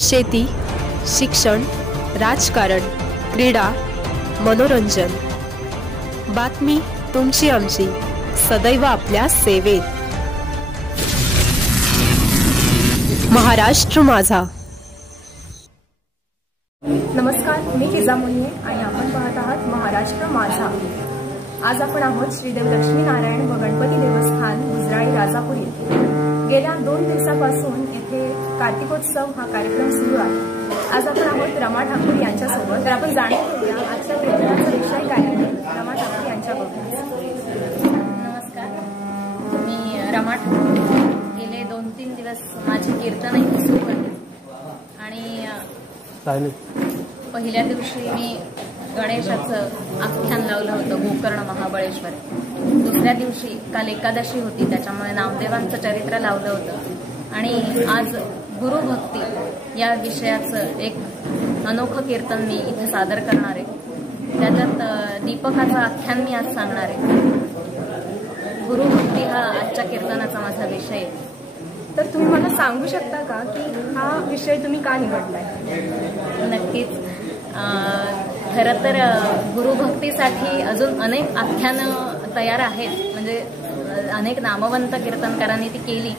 शेती, शिक्षण, राजकारण, क्रीडा, मनोरंजन, बातमी तुमची आमची, सदैव आपल्या सेवेत. महाराष्ट्र माझा. नमस्कार, मी फिजा मोहिने आणि आपण पाहत आहात महाराष्ट्र माझा. आज आपण आहोत श्रीदेव लक्ष्मीनारायण व गणपती देवस्थान गुजराळी राजापूर येथे. गेल्या 2 दिवसापासून येथे कार्तिकोत्सव हा कार्यक्रम सुरू आहे. आज आपण आहोत रमा ठाकूर यांच्यासोबत. तर आपण जाणून घेऊया आजच्या कीर्तनाचा विषय काय आहे. रमा ठाकूर यांच्याबद्दल. नमस्कार, मी रमा ठाकूर. गेले 2-3 दिवस माझी कीर्तन इथे सुरू आहे आणि पहिल्या दिवशी मी गणेशाचं आख्यान लावलं होतं, गोकर्ण महाबळेश्वर. दुसऱ्या दिवशी काल एकादशी होती, त्याच्यामुळे नामदेवांचं चरित्र लावलं होतं. आणि आज गुरुभक्ती या विषयाचं एक अनोखं कीर्तन मी इथे सादर करणार आहे. त्याच्यात दीपकाचं आख्यान मी आज सांगणार आहे. गुरुभक्ती हा आजच्या कीर्तनाचा माझा विषय आहे. तर तुम्ही मला सांगू शकता का की हा विषय तुम्ही का निवडलाय? नक्कीच. खरं तर गुरुभक्तीसाठी अजून अनेक आख्यानं तयार आहेत, म्हणजे अनेक नामवंत कीर्तनकारांनी ती केली.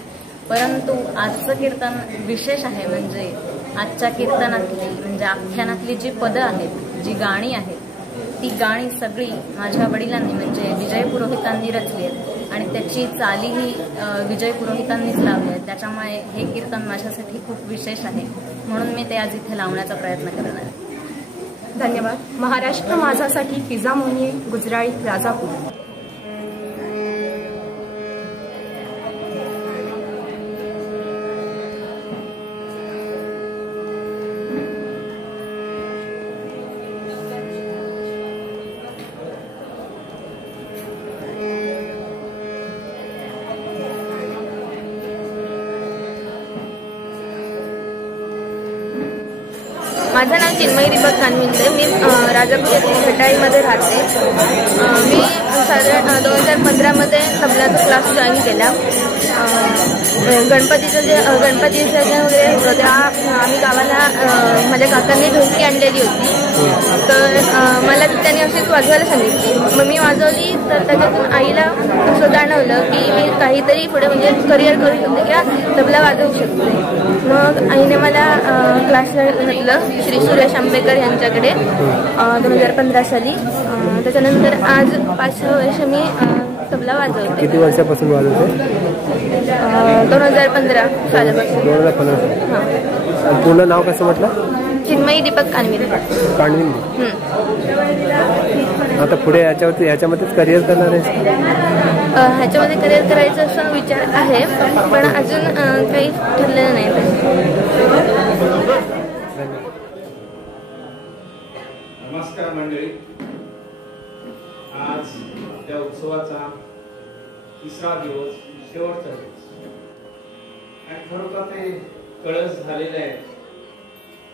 परंतु आजचं कीर्तन विशेष आहे. म्हणजे आजच्या कीर्तनातली म्हणजे आख्यानातली जी पदं आहेत, जी गाणी आहेत, ती गाणी सगळी माझ्या वडिलांनी म्हणजे विजय पुरोहितांनी रचली आहेत आणि त्याची चालीही विजय पुरोहितांनीच लावली आहेत. त्याच्यामुळे हे कीर्तन माझ्यासाठी खूप विशेष आहे, म्हणून मी ते आज इथे लावण्याचा प्रयत्न करणार आहे. धन्यवाद. महाराष्ट्र माझासाठी फिजा मोहिने, गुजराळी राजापूर. माझं नाव चिन्मयी दीपक कानविंदे. मी राजापूर येथील घटाळीमध्ये राहते. मी साधारण 2015मध्ये तबलाचा क्लास जॉईन केला. गणपतीचं गणपती विसर्जन वगैरे होतं तेव्हा आम्ही गावाला माझ्या काकांनी ढोलकी आणलेली होती. तर मला त्यांनी अशीच वाजवायला सांगितली. मग मी वाजवली. तर त्याच्यातून आईला असं जाणवलं की मी काहीतरी पुढे म्हणजे करिअर करू शकते किंवा तबला वाजवू शकते. मग आईने मला क्लासला घातलं श्री सुरेश आंबेकर यांच्याकडे 2015 साली. त्याच्यानंतर आज 5 वर्ष मी तबला वाजवते. किती वर्षापासून वाजवते? 2015 सालापासून. 2015. हां. पूर्ण नाव कसं म्हटलं? चिन्मयी दीपक कानविंदे. आता पुढे ह्याच्यामध्येच करिअर करणार आहे? ह्याच्यामध्ये करिअर करायचा असा विचार आहे, पण अजून काही ठरलेलं नाही. नमस्कार मंडळी. आज त्या उत्सवाचा 3रा दिवस, शेवटचा दिवस आणि खरोखर ते कळस झालेले आहेत.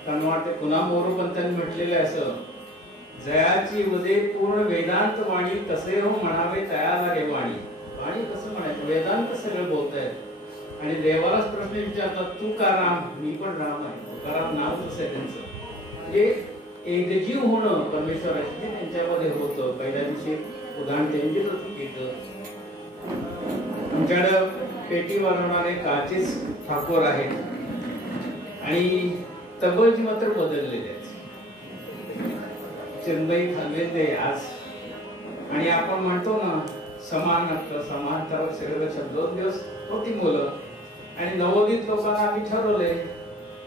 कारण वाटते पुन्हा मोरोपंतांनी म्हटलेलं आहे असं, जयाची उदे पूर्ण वेदांत वाणी कसे हो म्हणावे तया लागे वाणी. वाणी कसं म्हणायचं? वेदांत सगळं बोलतायत आणि देवालाच प्रश्न विचारतात, तू का राम? मी पण राम आहे. तुकाराम नाव कसं आहे त्यांचं? म्हणजे एकजीव होणं परमेश्वराची जे त्यांच्यामध्ये होतं. पहिल्या दिवशी उदाहरण त्यांचीच होतं. तुमच्याकडं पेटी वाजवणारे काचेच ठाकूर आहेत आणि तबलची मात्र बदललेले आहेत. चिन्मयी कानविंदे आज. आणि आपण म्हणतो ना समान हक्क, समान हक्कावर सगळ्यापेक्षा 2 दिवस होती मुलं आणि नवोदित लोकांना आम्ही ठरवले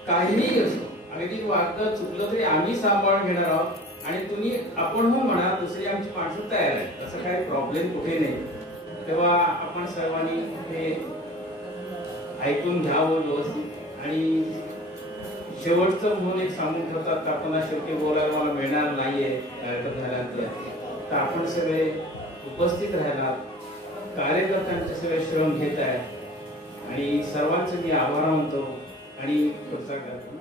काहीही असो, अगदी वागतं चुकलं तरी आम्ही सांभाळून घेणार आहोत आणि तुम्ही आपण हो म्हणा, दुसरी आमची माणसं तयार आहेत. असं काही प्रॉब्लेम कुठे नाही. तेव्हा आपण सर्वांनी हे ऐकून घ्यावं व्यवस्थित. आणि शेवटचं म्हणून एक सांगून ठेवतात का आपण शेवटी बोलायला मला मिळणार नाहीये कार्यक्रम झाल्यानंतर, तर आपण सगळे उपस्थित राहणार, कार्यकर्त्यांचे सगळे श्रम घेत आहे आणि सर्वांचे मी आभार मानतो आणि पुढचा कार्यक्रम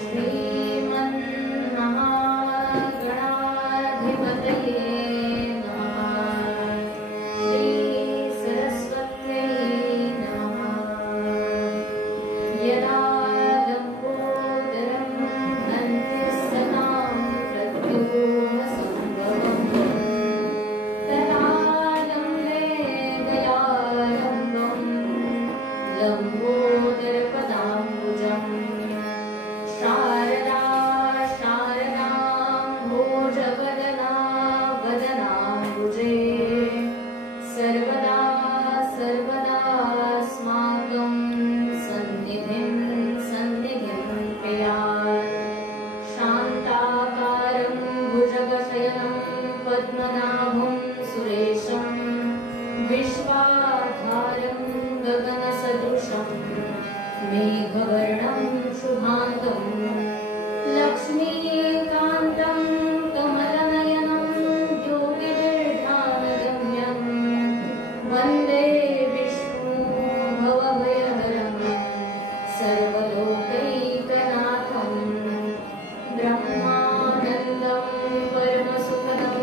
श्रीमन्महागणाधिपतये पद्मनाभं सुरेशं विश्वाधारं गगनसदृशं मेघवर्णं शुभाङ्गं लक्ष्मीकान्तं कमलनयनं योगिनिर्ध्यानगम्यं वन्दे विष्णु भवभयहरं सर्वलोकैकनाथं ब्रह्मानन्दं परमसुखदं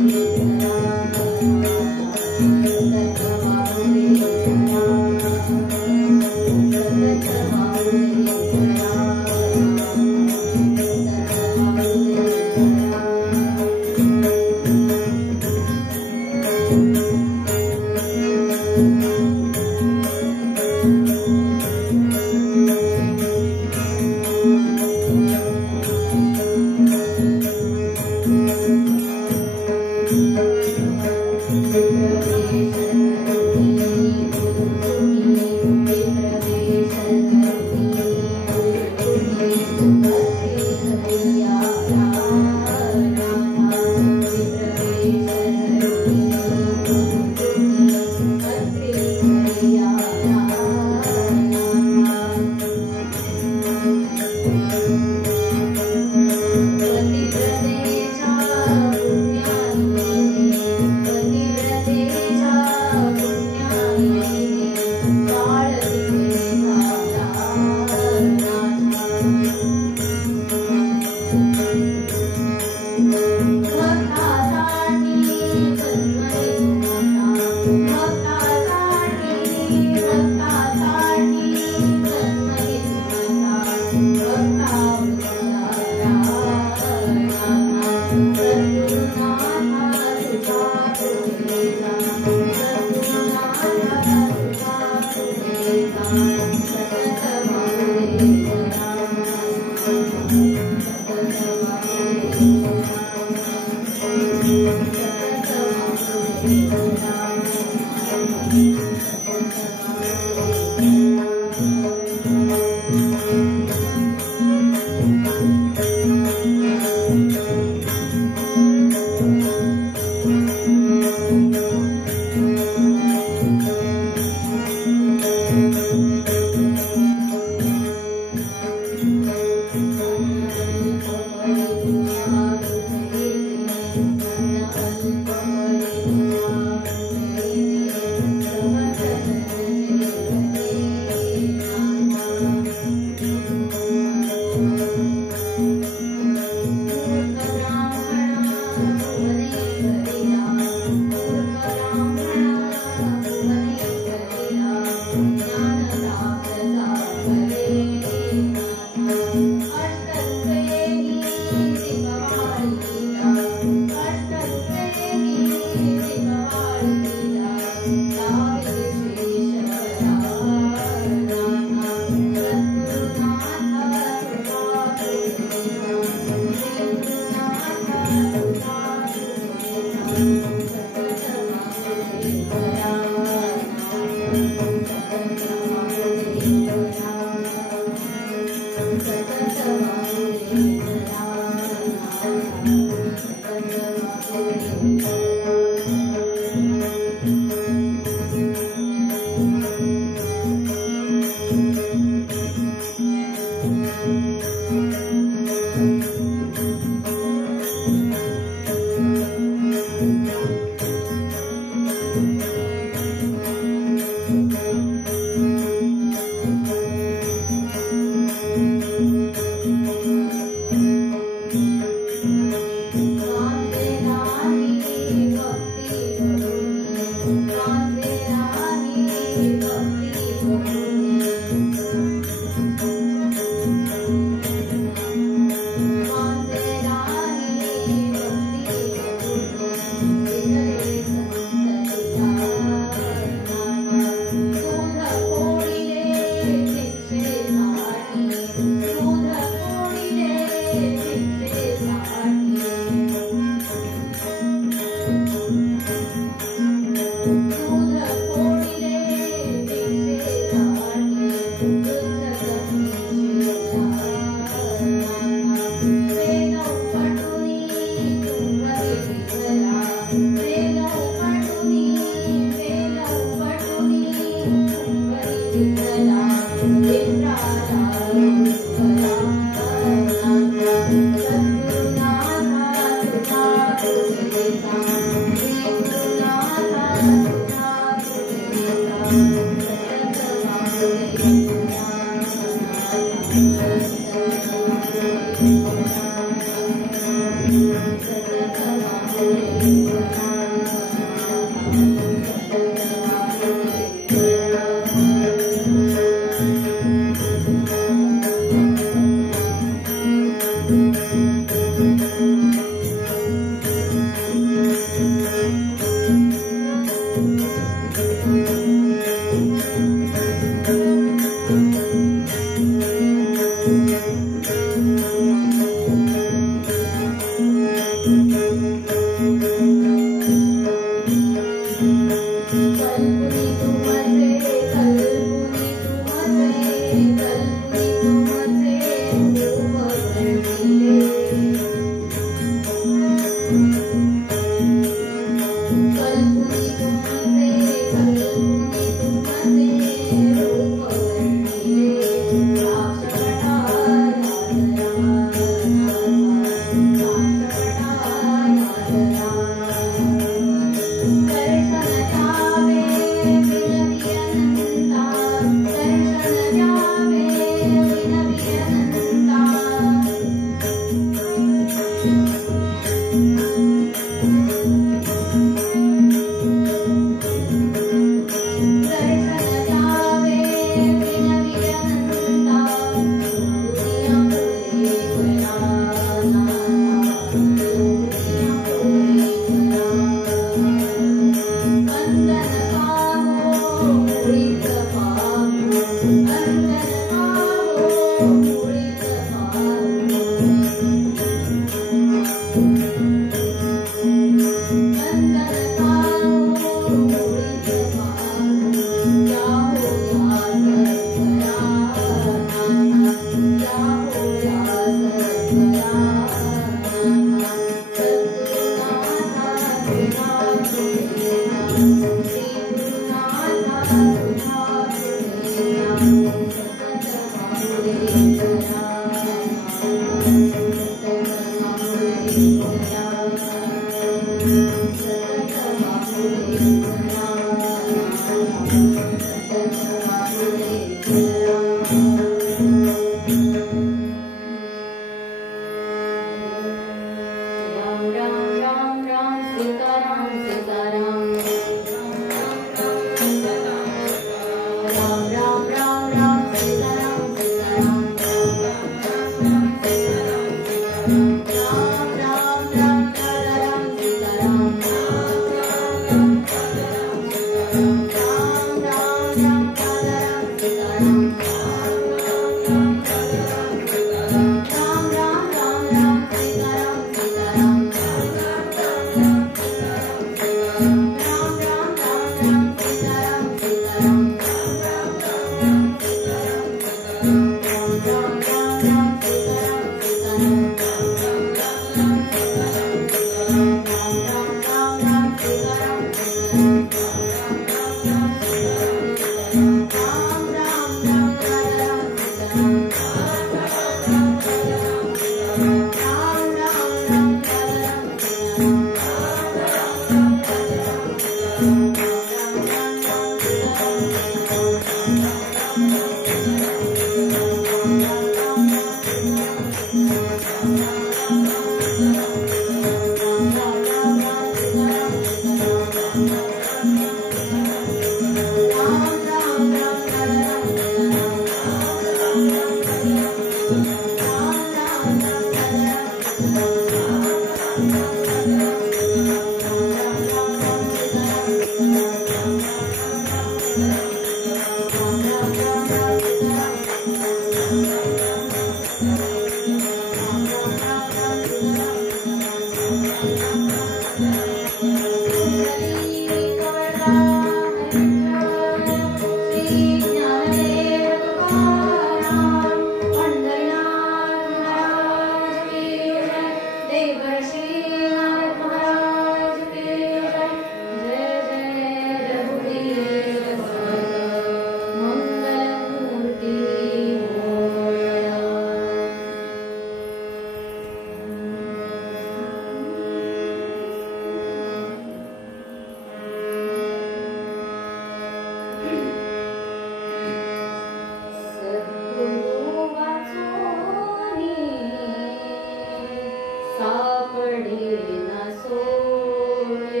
सापडे न सोय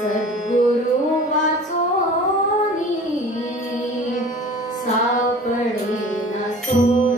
सद्गुरु वाचोनी सापडे न सोय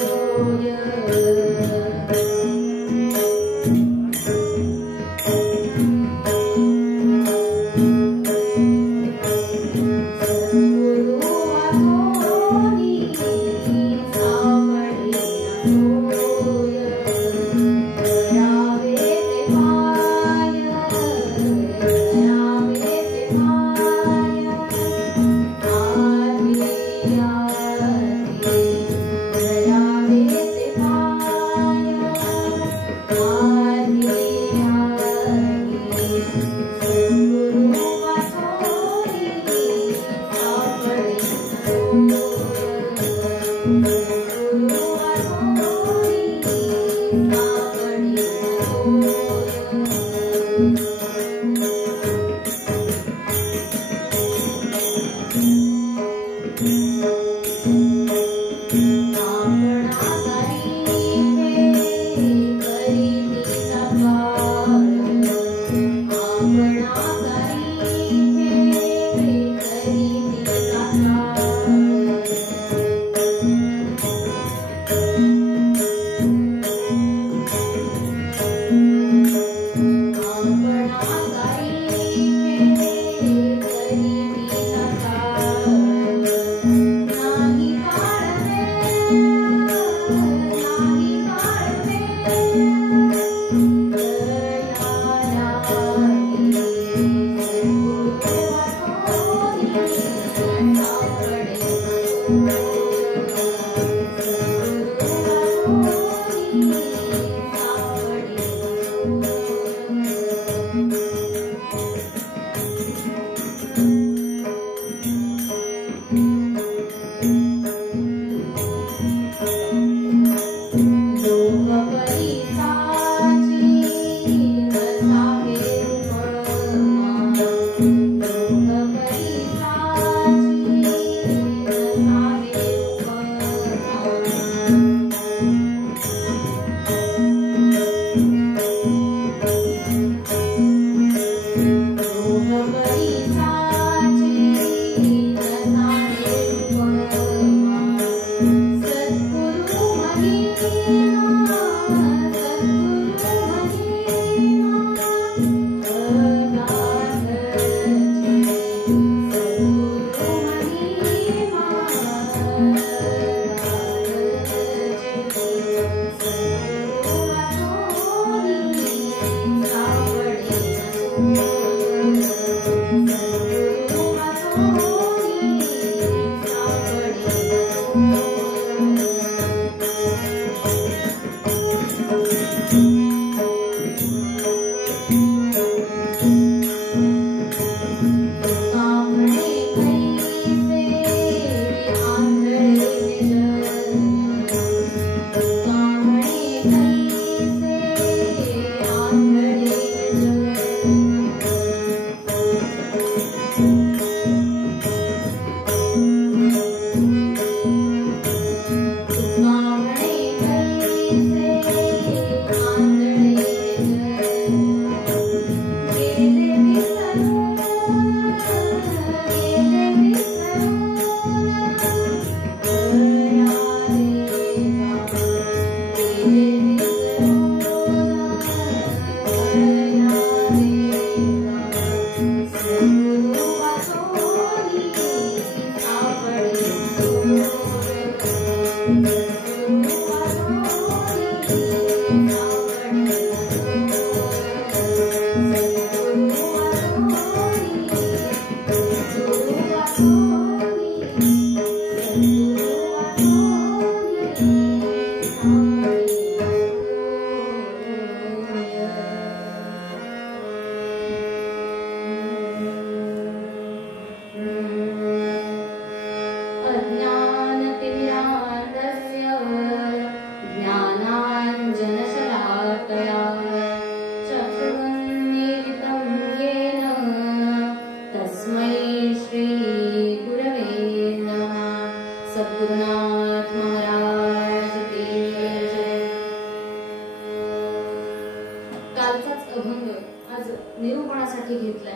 कालचाच अभंग आज निरूपणासाठी घेतलाय.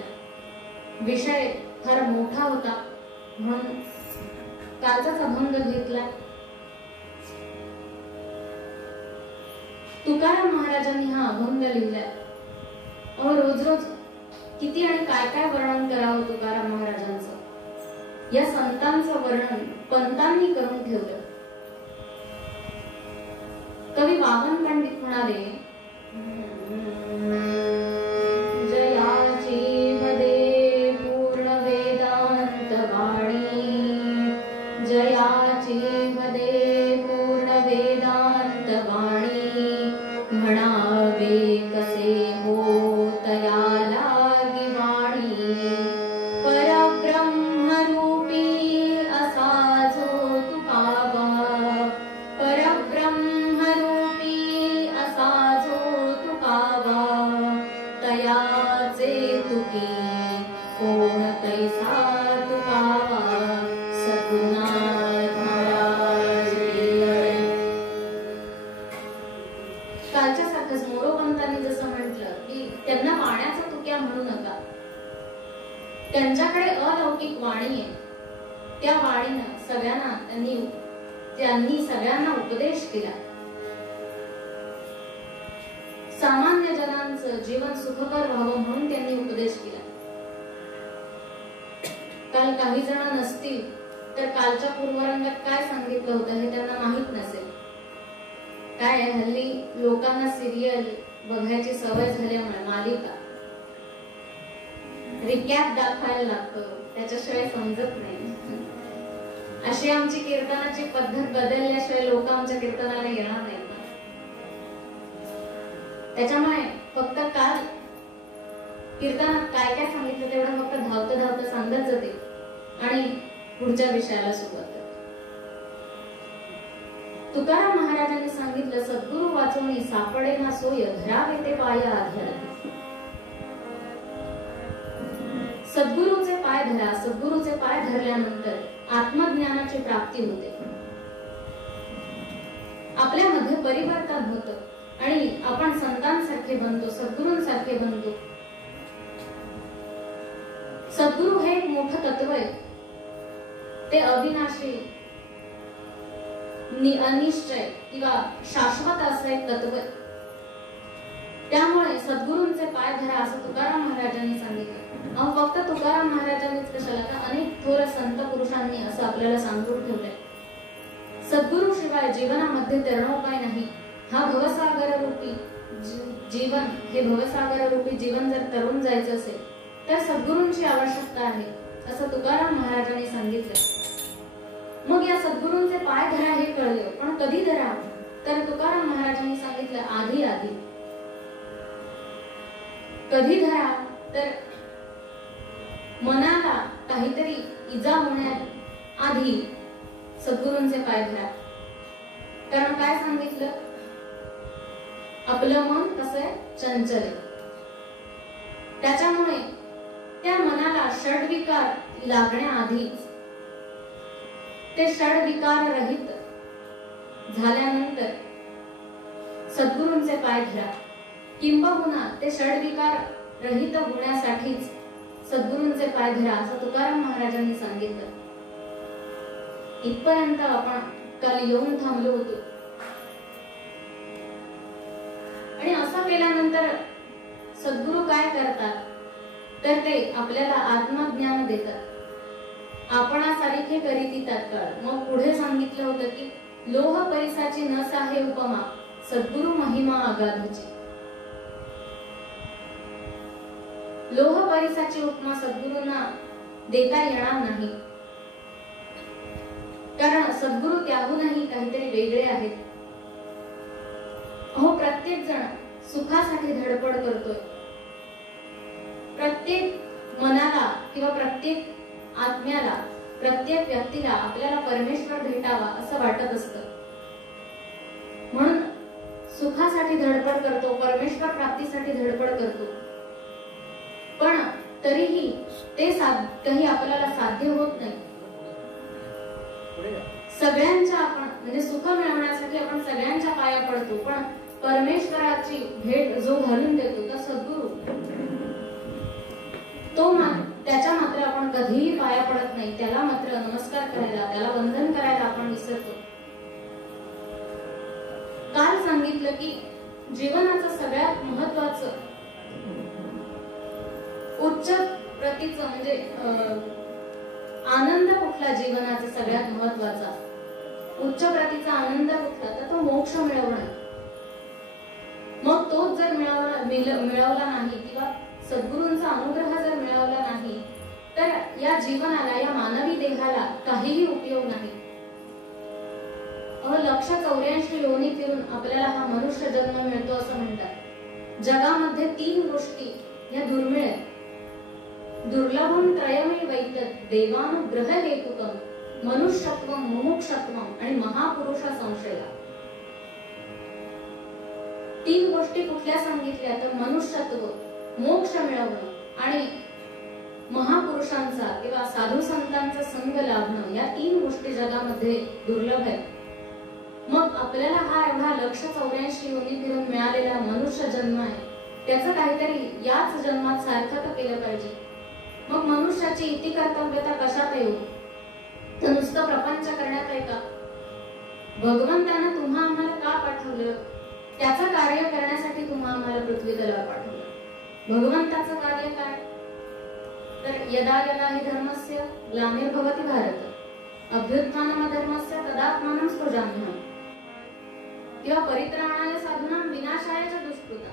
विषय फार मोठा होता म्हणून कालचाच अभंग घेतलाय. तुकाराम महाराजांनी हा अभंग लिहिलाय. रोज रोज किती आणि काय काय वर्णन करावं तुकाराम महाराजांचं. या संतांचं वर्णन पंतांनी करून ठेवलं. कवी वामन पंडित म्हणाले, जयाची भदे पूर्ण वेदांत वाणी, जयाची भदे पूर्ण वेदांत वाणी, म्हणावे कसे हो तया लागी वाणी, परब्रह्म रूपी असा जो तुकावा, परब्रह्म रूपी असा जो तुकावा, तयाचे तुकी कोण तैसा तुकावा, सद्गुरुनाथ महाराज की. कालच्या सारखंच मोरोपंतांनी जसं म्हटलं की त्यांना वाण्याचा तुक्या म्हणू नका. त्यांच्याकडे अलौकिक वाणी आहे. त्या वाणीनं त्यांनी सगळ्यांना उपदेश केला. सामान्य जनांचं जीवन सुखकर व्हावं म्हणून त्यांनी उपदेश केला. काल काही जण नसतील तर कालच्या पूर्वरंगात काय सांगितलं होतं हे त्यांना माहित नसेल. काय हल्ली लोकांना सिरियल बघायची सवय झाल्यामुळे मालिका रिकॅप दाखवायला लागतं, त्याच्याशिवाय समजत नाही. अशी आमची कीर्तनाची पद्धत बदलल्याशिवाय लोक आमच्या कीर्तनाला येणार नाहीत. त्याच्यामुळे फक्त काल कीर्तनात काय काय सांगितलं तेवढं फक्त धावतं धावतं सांगत जाते आणि पुढच्या विषयाला सुरुवात करते. तुकाराम महाराजांनी सांगितलं, सद्गुरु वाचवणी सापडे ना सोय, धरावे ते पाया आधार. सद्गुरूचे पाय धरा. सद्गुरूचे पाय धरल्यानंतर आत्मज्ञानाची प्राप्ती होते. आपल्यामध्ये परिवर्तन होतं आणि आपण संतांसारखे बनतो, सद्गुरूंसारखे बनतो. सद्गुरू हे एक मोठं तत्व आहे. ते अविनाशी, अनिश्चय किंवा शाश्वत असं एक तत्व आहे. त्यामुळे सद्गुरूंचे पाय धरा असं तुकाराम महाराजांनी सांगितलं. फक्त तुकाराम महाराजांनीच कशाला, का अनेक थोर संत पुरुषांनी असं आपल्याला सांगून ठेवलंय. सद्गुरू शिवाय जीवनामध्ये तरणोपाय नाही. हा भवसागर रूपी जीवन, हे भवसागर रूपी जीवन जर तरून जायचं असेल तर सद्गुरूंची आवश्यकता आहे असं तुकाराम महाराजांनी सांगितलं. मग या सद्गुरूंचे पाय धरा हे कळलं, पण कधी धरा, तर तुकाराम महाराजांनी सांगितलं आधी आधी. कधी धरा, तर मनाला काहीतरी इजा होण्यात आधी सद्गुरूंचे पाय धरा. कारण काय सांगितलं, आपलं मन कसं आहे, चंचल आहे. त्याच्यामुळे त्या मनाला षड्विकार लागण्याआधीच ते षड्विकार रहित झाल्यानंतर सद्गुरूंचे पाय धरा. किंबहुना ते षड्विकार रहित होण्यासाठीच सद्गुरूंचे पाय धरा असं तुकाराम महाराजांनी सांगितलं. इथपर्यंत आपण काल येऊन थांबलो होतो. आणि असं केल्यानंतर सद्गुरू काय करतात, तर ते आपल्याला आत्मज्ञान देतात. आपणासारखे करीती तात्काळ. मग पुढे सांगितलं होतं की लोह परिसाची नस आहे उपमा, सद्गुरू महिमा अगाधची. लोह परिसाची उपमा सद्गुरूंना देता येणार नाही, कारण सद्गुरू त्याहूनही काहीतरी वेगळे आहेत. प्रत्येक जण सुखासाठी धडपड करतोय. प्रत्येक मनाला किंवा प्रत्येक आत्म्याला, प्रत्येक व्यक्तीला आपल्याला परमेश्वर भेटावा असं वाटत असतं. म्हणून सुखासाठी धडपड करतो, परमेश्वर प्राप्तीसाठी धडपड करतो. पण तरीही ते काही आपल्याला साध्य होत नाही. सगळ्यांच्या आपण म्हणजे सुख मिळवण्यासाठी आपण सगळ्यांच्या पाया पडतो, पण परमेश्वराची भेट जो घालून देतो तो सद्गुरू, त्याच्या मात्र आपण कधीही पाया पडत नाही, त्याला मात्र नमस्कार करायला, त्याला वंदन करायला आपण विसरतो. काल सांगितलं की जीवनाचं सगळ्यात महत्वाचं उच्च प्रतीचं म्हणजे आनंद कुठला, जीवनाचा सगळ्यात महत्वाचा उच्च प्रतीचा आनंद कुठला, तर तो मोक्ष मिळवणं. मग तोच जर मिळवला नाही किंवा सद्गुरूंचा अनुग्रह जर मिळवला नाही तर या जीवनाला, या मानवी देहाला काहीही उपयोग नाही. 184 योनी फिरून आपल्याला हा मनुष्य जन्म मिळतो असं म्हणतात. जगामध्ये 3 गोष्टी या दुर्मिळ आहेत. दुर्लभम त्रयमे वैतत देवानुग्रह हेतुकम मनुष्यत्वम मुमुक्षत्वम आणि महापुरुष संशया. 3 गोष्टी कुठल्या सांगितल्या तर मनुष्यत्व, मोक्ष मिळवणं आणि महापुरुषांचा किंवा साधू संतांचा संग लाभणं, या 3 गोष्टी जगामध्ये दुर्लभ आहेत. मग आपल्याला हा एवढा 184 योनी फिरून मिळालेला मनुष्य जन्म आहे, त्याचं काहीतरी याच जन्मात सार्थक केलं पाहिजे. मग मनुष्याची इति कर्तव्यता कशात येऊ, तर नुसतं प्रपंच करण्यात आहे का? भगवंतानं तुम्हा आम्हाला का पाठवलं, त्याचं कार्य करण्यासाठी तुम्हा आम्हाला पृथ्वी तलावर पाठवलं. भगवंताचं कार्य काय, तर यदा यदा हि धर्मस्य ग्लानिर्भवति भारत अभ्युत्थानम धर्मस्य तदात्मानं सृजाम्यहम् किंवा परित्राणाय साधूनां विनाशाय च दुष्कृता.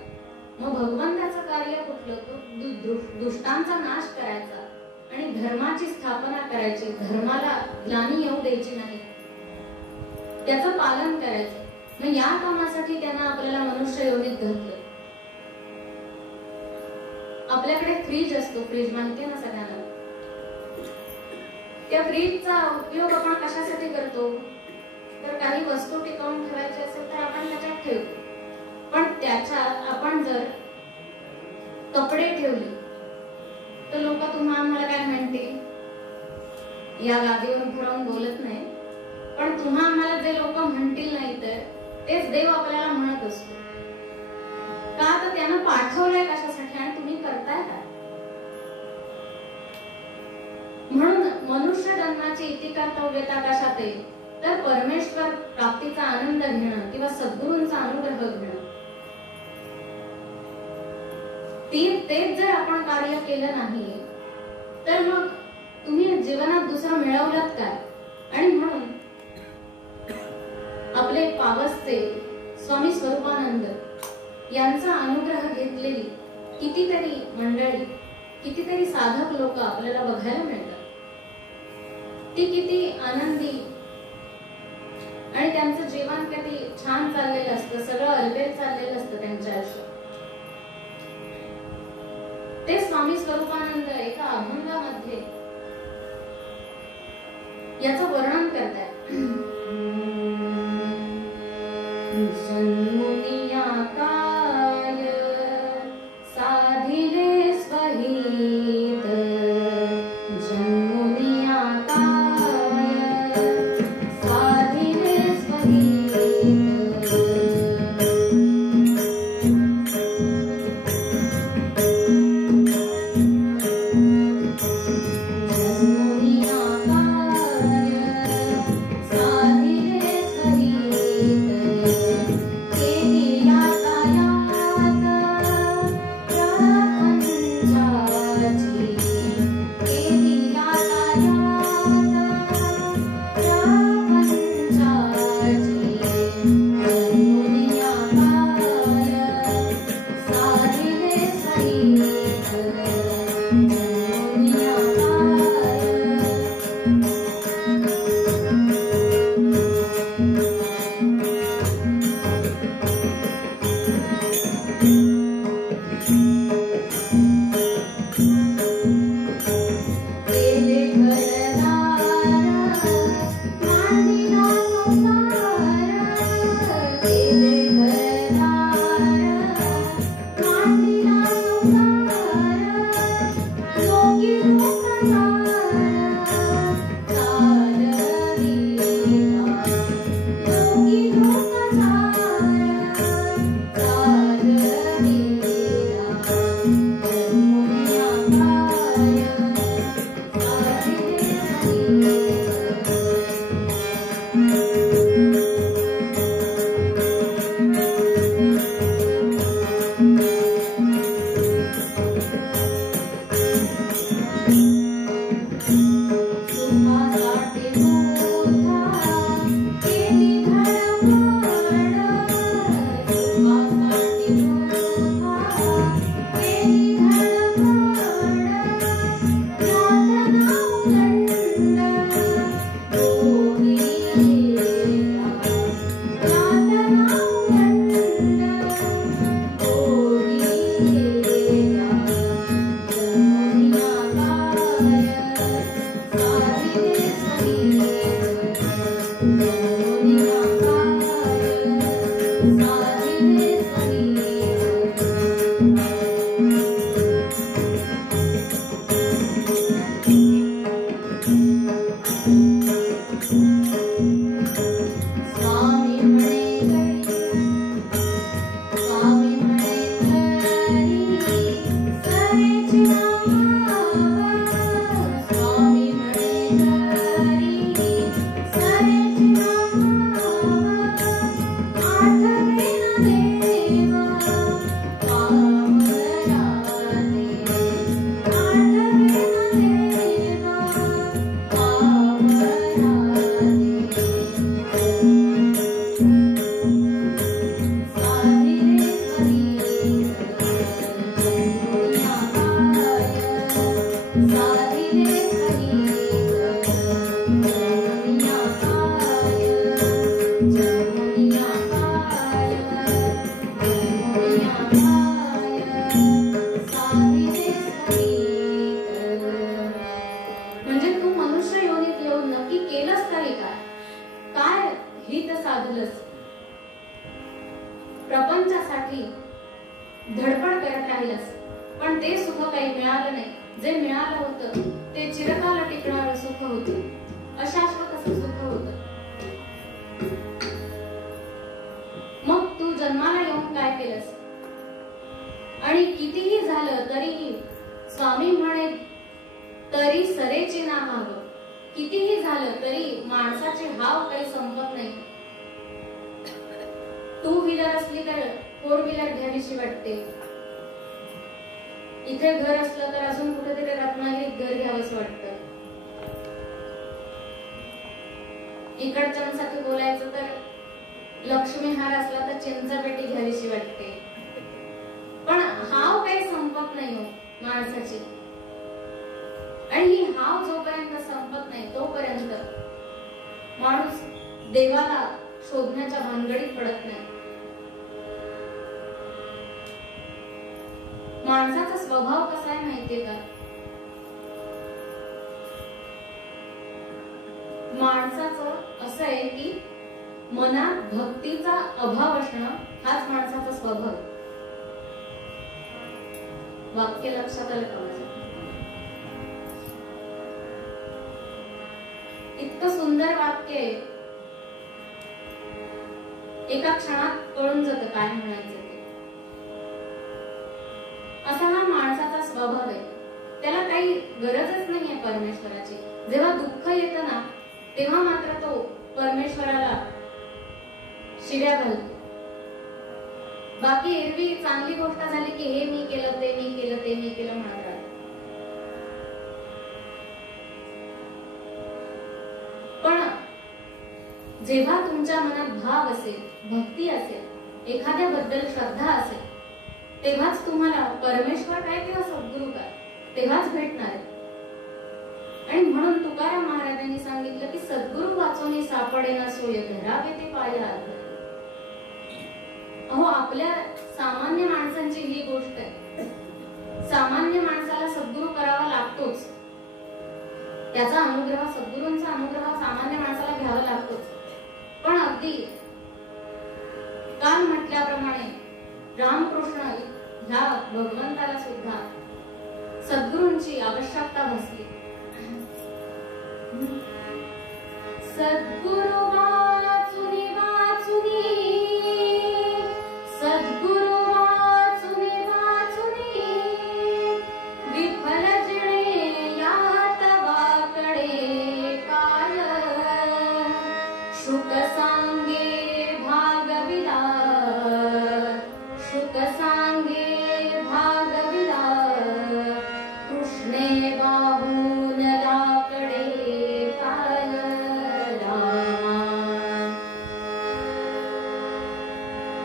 मग भगवंताचं कार्य कुठलं, तो दुष्टांचा नाश करायचा आणि धर्माची स्थापना करायची, धर्माला ग्लानी येऊ द्यायची नाही, त्याचं पालन करायचं. मग या कामासाठी त्यांना आपल्याला मनुष्य योनीत घातलं. आपल्याकडे फ्रीज असतो, फ्रीज माहिती आहे ना सगळ्यांना. त्या फ्रीजचा उपयोग आपण कशासाठी करतो, तर काही वस्तू टिकवून ठेवायची असेल तर आपण त्याच्यात ठेवतो. पण त्याच्यात आपण जर कपडे ठेवले तर लोक तुम्हाला आम्हाला काय म्हणतील, या गादीवर फिरवून बोलत नाही, पण तुम्हा आम्हाला जे लोक म्हणतील नाही तर तेच देव आपल्याला म्हणत असतो. का तर त्यानं पाठवलंय कशासाठी आणि तुम्ही करताय काय. म्हणून मनुष्य जन्माची इति कर्तव्यता कशात आहे, तर परमेश्वर प्राप्तीचा आनंद घेणं किंवा सद्गुरूंचा अनुग्रह घेणं. तेच जर आपण कार्य केलं नाही तर मग तुम्ही जीवनात दुसरं मिळवलंत काय. आणि म्हणून आपले पावसचे स्वामी स्वरूपानंद यांचा अनुग्रह घेतलेली कितीतरी मंडळी, कितीतरी साधक लोक आपल्याला बघायला मिळतात. ती किती आनंदी आणि त्यांचं जीवन किती छान चाललेलं असतं, सगळं अलबेल चाललेलं असतं त्यांच्या आयुष्यात. ते स्वामी स्वरूपानंद एका अभंगामध्ये याचं वर्णन करतात. जन्मुनिया काय साधिले स्वहित, जन्मुनिया काय साधिले स्वहित. जन्मुनिया काय प्रपंचासाठी धडपड करत राहिलास, पण ते सुख काही मिळालं नाही. जे मिळालं होतं ते चिरकाल टिकणारं सुख होतं, अशाश्वत असं सुख होतं. मग तू जन्माला येऊन काय केलंस? आणि कितीही झालं तरीही स्वामी म्हणे तरी सरेची ना हाव. कितीही झालं तरी माणसाचे हाव काही संपत नाही. टू व्हीलर असली तर फोर व्हीलर घ्यावीशी वाटते. इथे घर असलं तर अजून कुठेतरी रत्नागिरीत घर घ्यावंच वाटतं. इकडच्यांसाठी बोलायचं तर लक्ष्मी हार असला तर चिंचपेटी घ्यावीशी वाटते. पण हाव काही संपत नाही हो माणसाची. आणि ही हाव जोपर्यंत संपत नाही तोपर्यंत माणूस देवाला शोधण्याच्या भानगडीत पडत नाही. माणसाचा स्वभाव कसा आहे माहितीये का? माणसाचं असं आहे की मनात भक्तीचा अभाव असणं हाच माणसाचा स्वभाव. वाक्य लक्षात आलं का? इतकं सुंदर वाक्य आहे, एका क्षणात कळून जातं काय म्हणायचं ते. असा हा माणसाचा स्वभाव आहे. त्याला काही गरजच नाहीये परमेश्वराची. जेव्हा दुःख येतं ना तेव्हा मात्र तो परमेश्वराला शिव्या घालतो. बाकी एरवी चांगली गोष्ट झाली की हे मी केलं, ते मी केलं, ते मी केलं म्हणत राहतो. पण जेव्हा तुमच्या मनात भाव असेल, भक्ती असेल, एखाद्याबद्दल श्रद्धा असेल, तेव्हाच तुम्हाला परमेश्वर काय किंवा सद्गुरू काय तेव्हाच भेटणार आहे. आणि म्हणून तुकाराम महाराजांनी सांगितलं की सद्गुरू वाचोनी सापडेना सोय धरावे ते पाया. अहो आपल्या सामान्य माणसांची ही गोष्ट आहे. सामान्य माणसाला सद्गुरू करावा लागतोच. त्याचा अनुग्रह, सद्गुरूंचा अनुग्रह सामान्य माणसाला घ्यावा लागतोच. पण अगदी काल म्हटल्याप्रमाणे रामकृष्ण ह्या भगवंताला सुद्धा सद्गुरूंची आवश्यकता भासली. सद्गुरू वाचुनी वाचुनी, सद्गुरू वाचुनी वाचुनी, विफल जिणे या तवाकडे काय. शुक सांगे भागविला, शुक सांगे भागविला, कृष्णे वाहून लाकडे काय रामा.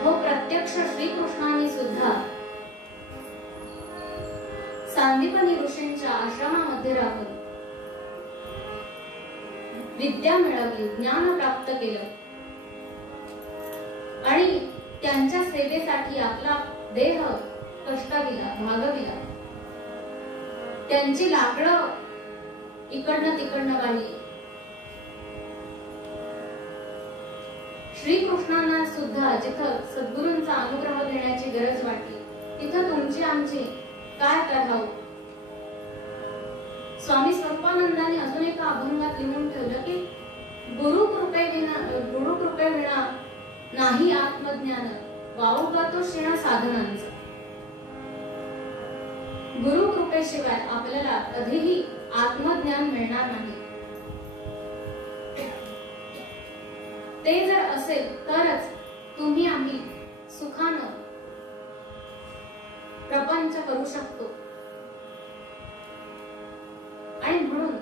हो प्रत्यक्ष श्रीकृष्णांनी सुद्धा सांदीपनी ऋषींच्या आश्रमामध्ये राहून विद्या मिळवली, ज्ञान प्राप्त केलं आणि त्यांच्या सेवेसाठी आपला देह कष्ट भागविला, त्यांची लाकडं इकडनं तिकडनं वाहिली. श्रीकृष्णांना सुद्धा जिथं सद्गुरूंचा अनुग्रह घेण्याची गरज वाटली तिथं तुमची आमची काय तऱ्हाव. स्वामी स्वरूपानंदांनी अजून एका अभंगात लिहून ठेवलं की गुरु कृपेविना नाही आत्मज्ञान, वावगा तो क्षीण साधनांचा. गुरु कृपेशिवाय आपल्याला कधीही आत्मज्ञान मिळणार नाही. ते जर असेल तरच तुम्ही आम्ही सुखानं प्रपंच करू शकतो. आणि म्हणून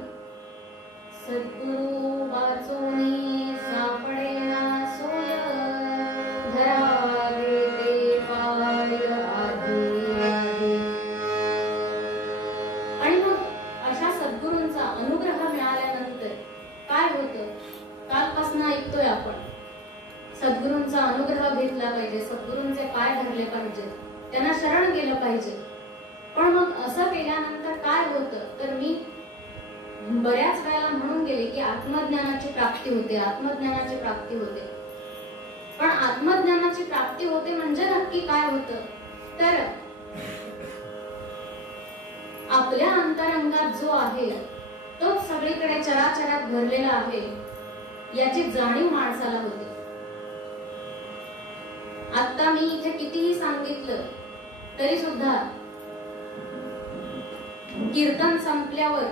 सद्गुरु वाचोनी सापडेना सोय, धरावे ते पाय आधी. आणि मग अशा सद्गुरूंचा अनुग्रह मिळाल्यानंतर काय होतं? कालपासून ऐकतोय आपण, सद्गुरूंचा अनुग्रह घेतला पाहिजे, सद्गुरूंचे पाय धरले पाहिजे, त्यांना शरण गेलं पाहिजे. पण मग असं केल्यानंतर काय होतं? तर मी बऱ्याच वेळेला म्हणून गेले की आत्मज्ञानाची प्राप्ती होते, आत्मज्ञानाची प्राप्ती होते. पण आत्मज्ञानाची प्राप्ती होते म्हणजे नक्की काय होतं? तर आपल्या अंतरंगात जो आहे तो सगळीकडे चराचरात भरलेला आहे याची जाणीव माणसाला होते. आता मी इथे कितीही सांगितलं तरी सुद्धा कीर्तन संपल्यावर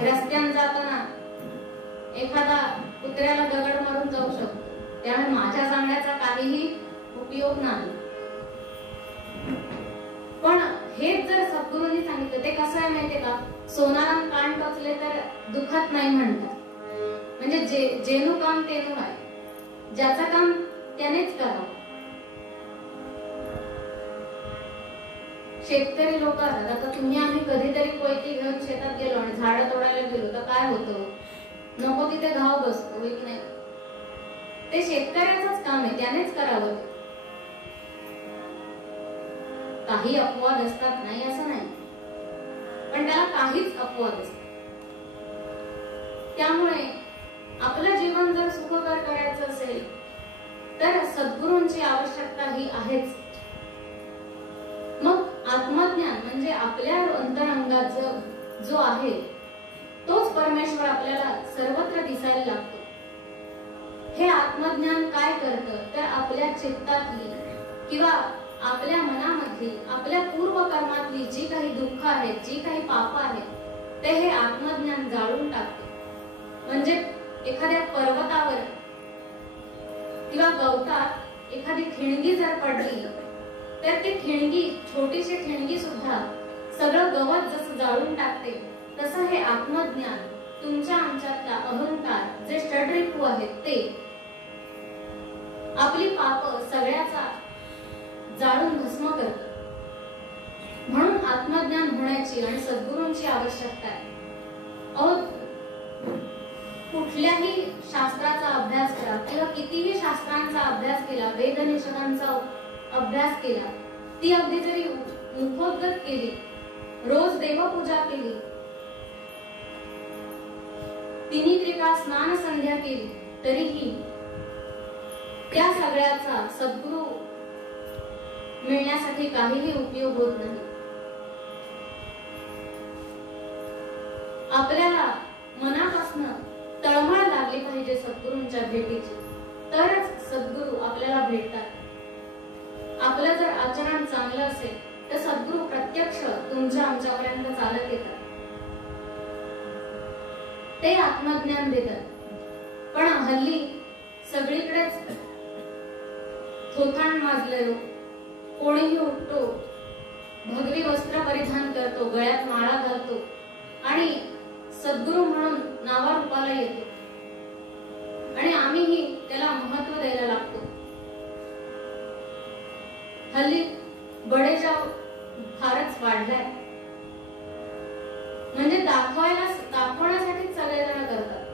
रस्त्याने जाताना एखादा कुत्र्याला दगड मारून जाऊ शकतो, त्यामुळे माझ्या सांगण्याचा काहीही उपयोग नाही. पण हेच जर सद्गुरूंनी सांगितलं, ते कसं आहे माहितीये का, सोनाराम कान टोचले तर दुखत नाही म्हणतात. म्हणजे जेनू काम तेनू आहे, ज्याचं काम त्यानेच करावं. शेतकरी लोक असतात, आता तुम्ही आम्ही कधीतरी कोयती घेऊन शेतात गेलो आणि झाडं तोडायला गेलो तर काय होतं? नको तिथे घाव बसतो की नाही? ते शेतकऱ्याचंच काम आहे, त्यानेच करावं. काही अपवाद असतात, नाही असं नाही, पण त्याला काहीच अपवाद असतात. त्यामुळे आपलं जीवन जर सुखकर करायचं असेल तर सद्गुरूंची आवश्यकता ही आहेच. मग आत्मज्ञान म्हणजे आपल्या अंतरंगात जो आहे तोच परमेश्वर आपल्याला सर्वत्र दिसायला लागतो. हे आत्मज्ञान काय करतं? तर आपल्या चित्तातली किंवा आपल्या मनामधली, आपल्या पूर्वकर्मातली जी काही दुःख आहेत, जी काही पाप आहेत, ते हे आत्मज्ञान जाळून टाकते. म्हणजे एखाद्या पर्वतावर किंवा गवतात एखादी ठिणगी जर पडली तर ती ठिणगी, छोटीशी ठिणगी सुद्धा सगळं गवत जसं जाळून टाकते, तसं हे आत्मज्ञान तुमच्या आमच्यातला अहंकार, जे षड्रिपू आहेत, ते आपली पाप सगळ्याचा जाळून भस्म करतं. म्हणून आत्मज्ञान होण्याची आणि सद्गुरूंची आवश्यकता आहे. कुठल्याही शास्त्राचा अभ्यास करा किंवा कितीही शास्त्रांचा अभ्यास केला, वेदनिषदांचा अभ्यास केला, ती अगदी जरी मुखोद्गत केली, रोज देवपूजा केली, तिन्ही त्रिकाळ स्नान संध्या केली, तरीही त्या सगळ्याचा सद्गुरू मिळण्यासाठी काहीही उपयोग होत नाही. आपल्याला मनापासून तळमळ लागली पाहिजे सद्गुरूंच्या भेटीची, तरच सद्गुरू आपल्याला भेटतात. आपलं जर आचरण चांगलं असेल तर सद्गुरू प्रत्यक्ष तुमच्या आमच्यापर्यंत चालत येतात, ते आत्मज्ञान देतात. पण हल्ली सगळीकडेच थोथाण माजलेलो, कोणीही उठतो, भगवी वस्त्र परिधान करतो, गळ्यात माळा घालतो आणि सद्गुरू म्हणून नावारूपाला येतो आणि आम्हीही त्याला महत्व द्यायला लागतो. हल्ली बडेजाव फारच वाढलाय. म्हणजे दाखवण्यासाठीच सगळेजण करतात.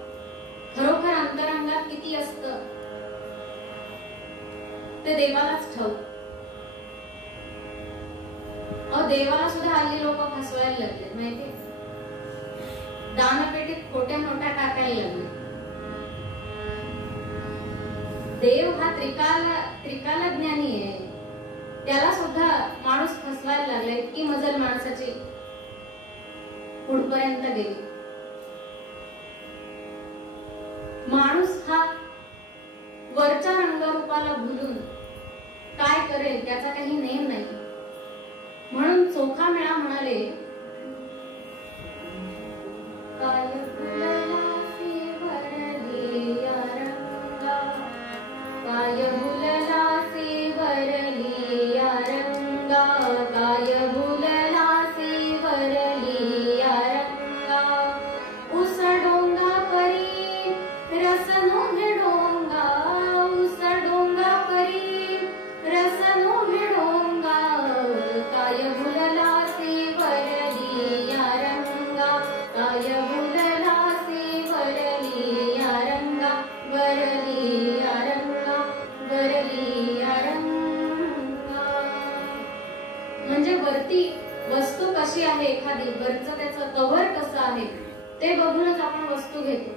खरोखर अंतरंगात किती असतं ते देवालाच ठाऊक. देवाला सुद्धा हल्ली लोक फसवायला लागले माहितीये, दानपेटीत खोट्या नोटा टाकायला लागले. देव हा त्रिकाल ज्ञानी आहे, त्याला सुद्धा माणूस फसवायला लागला. इतकी मजल माणसाची पुढपर्यंत गेली. माणूस हा वरच्या रंगरूपाला भुलून काय करेल त्याचा काही नेम नाही. म्हणून चोखा मेळा म्हणाले, काय भुललासी वरली या रंगा, काय भुललासी वरली या रंगा, काय भुललासी वरली या रंगा. उस डोंगा परी रसनो डोंगा, उस डोंगा परी रसनो डोंगा, काय भुललासी वरली या रंगा, काय भुललासी वरली या रंगा, वरली या रंगा, वरली या रंगा. म्हणजे वरती वस्तू कशी आहे, एखादी वरचं त्याचं कव्हर कसं आहे ते बघूनच आपण वस्तू घेतो.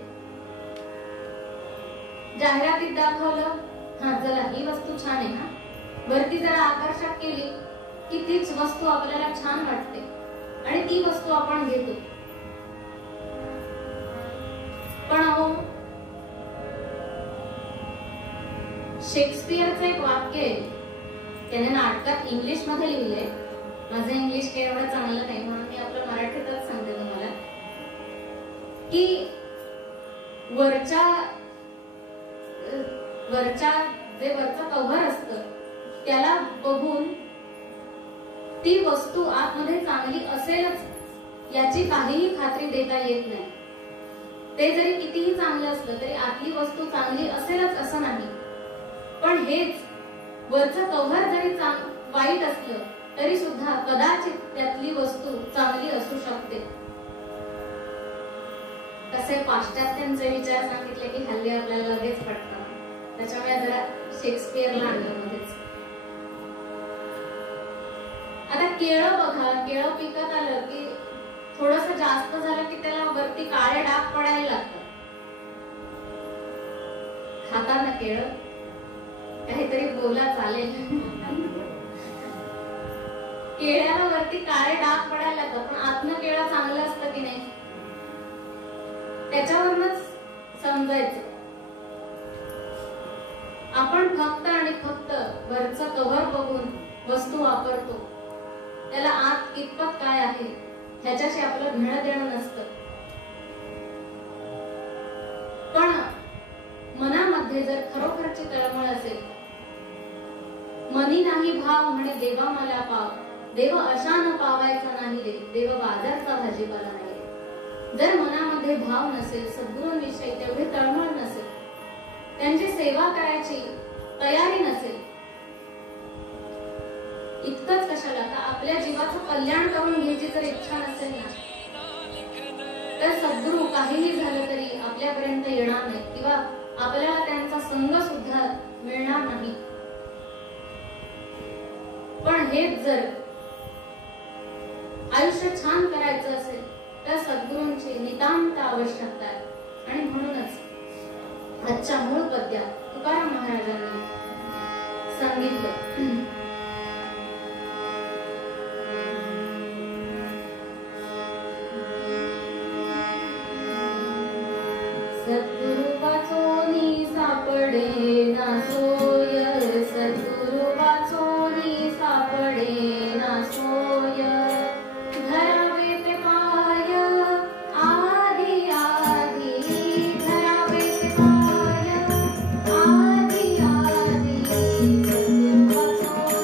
जाहिरातीत दाखवलं, हा चला ही वस्तू छान आहे ना, वरती जरा आकर्षक केली की तीच वस्तू आपल्याला छान वाटते आणि ती वस्तू आपण घेतो. पण अहो, शेक्सपियरचं एक वाक्य आहे, त्याने नाटकात इंग्लिश मध्ये लिहिलंय. माझं इंग्लिश काही एवढं चांगलं नाही म्हणून मी आपलं मराठीतच सांगते तुम्हाला, की जे वरचं कव्हर असतं त्याला बघून ती वस्तू आतमध्ये चांगली असेलच याची काहीही खात्री देता येत नाही. ते जरी कितीही चांगलं असलं तरी आतली वस्तू चांगली असेलच असं नाही. पण हेच वरचं कव्हर जरी वाईट असलं तरी सुद्धा कदाचित त्यातली वस्तू चांगली असू शकते. तसे पाश्चात्यांचे विचार सांगितले की हल्ली आपल्याला लगेच पटतं, त्याच्यामुळे जरा शेक्सपियरला आणलं मध्येच. आता केळं बघा, केळं पिकत आलं की थोडस जास्त झालं की त्याला वरती काळे डाग पडायला लागतात. खाता ना केळं, काहीतरी बोला चालेल. केळ्याला वरती काळे डाग पडायला लागतात, पण आतनं केळं चांगलं असतं की नाही त्याच्यावरूनच समजायचं. आपण फक्त आणि फक्त वरचं कव्हर बघून वस्तू वापरतो, त्याला आत कितपत काय आहे ह्याच्याशी आपलं घेणं देणं नसतं. पण मनामध्ये जर खरोखरची तळमळ असेल, मनी नाही भाव म्हणे देवा मला पाव, देव अशानं पावायचा नाही रे, देव बाजारचा भाजीपाला नाही. जर मनामध्ये भाव नसेल, सद्गुरूंविषयी तेवढी तळमळ नसेल, त्यांची सेवा करायची तयारी नसेल, इतकंच कशाला का आपल्या जीवाचं कल्याण करून घ्यायची जर इच्छा नसेल ना, तर सद्गुरू काहीही झालं तरी आपल्यापर्यंत येणार नाही किंवा आपल्याला त्यांचा संग सुद्धा मिळणार नाही. पण हेच जर आयुष्य छान करायचं असेल तर सद्गुरूंची नितांत आवश्यकता आहे. आणि म्हणूनच आजच्या मूळ पद्यात तुकाराम महाराजांनी सांगितलं, सद्गुरु वाचोनी सापडे ना सोय, सद्गुरु वाचोनी सापडे ना सोय, धरावे ते पाय आधी आधी, धरावे ते पाय आधी आधी, सद्गुरु वाचोनी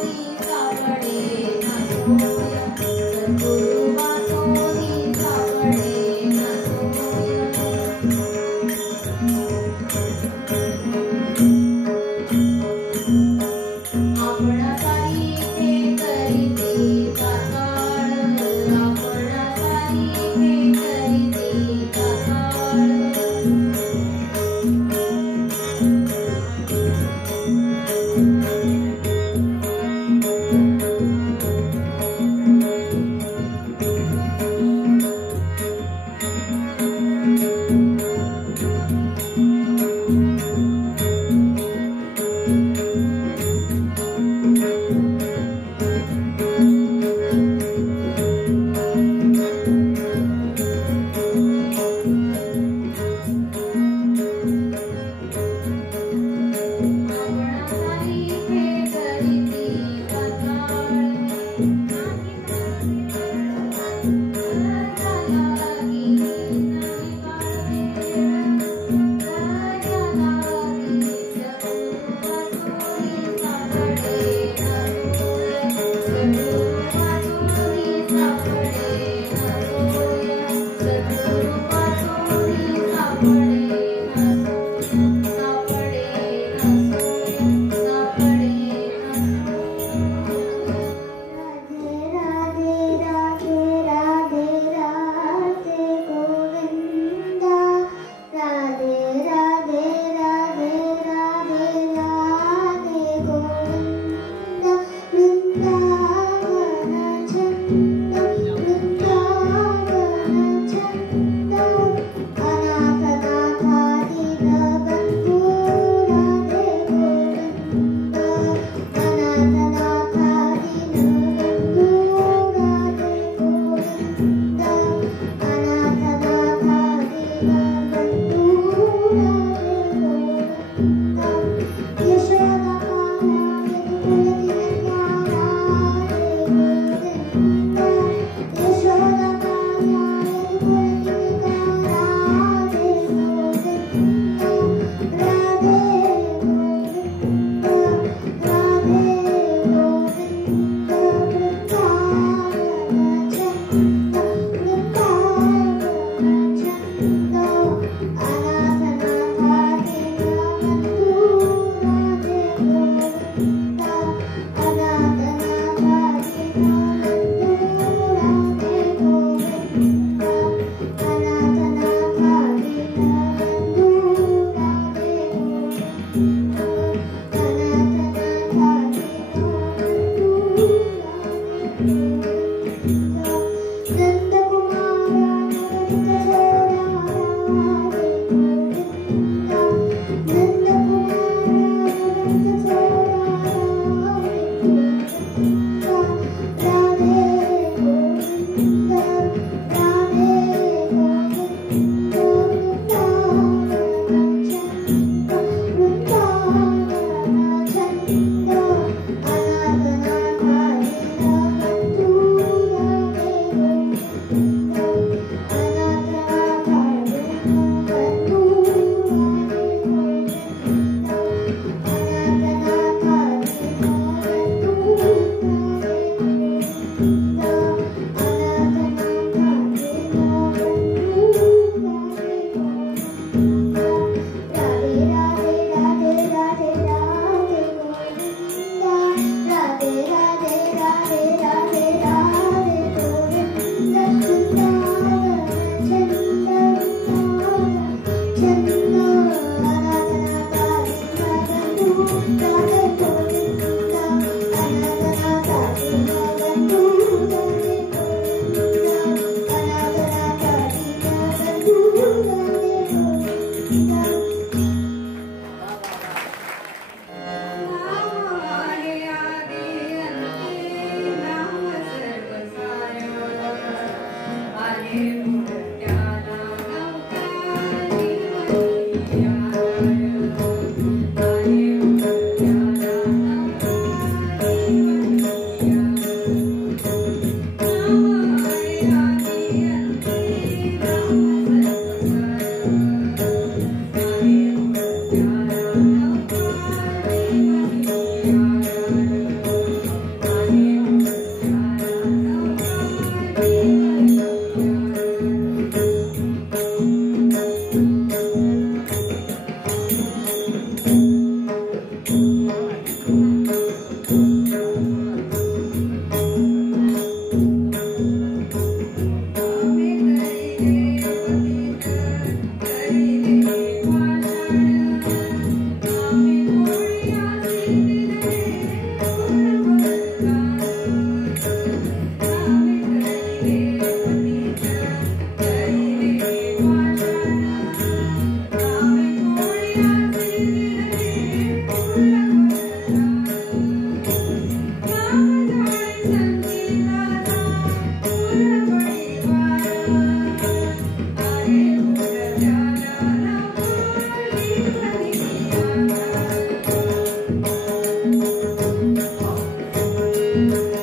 Yeah.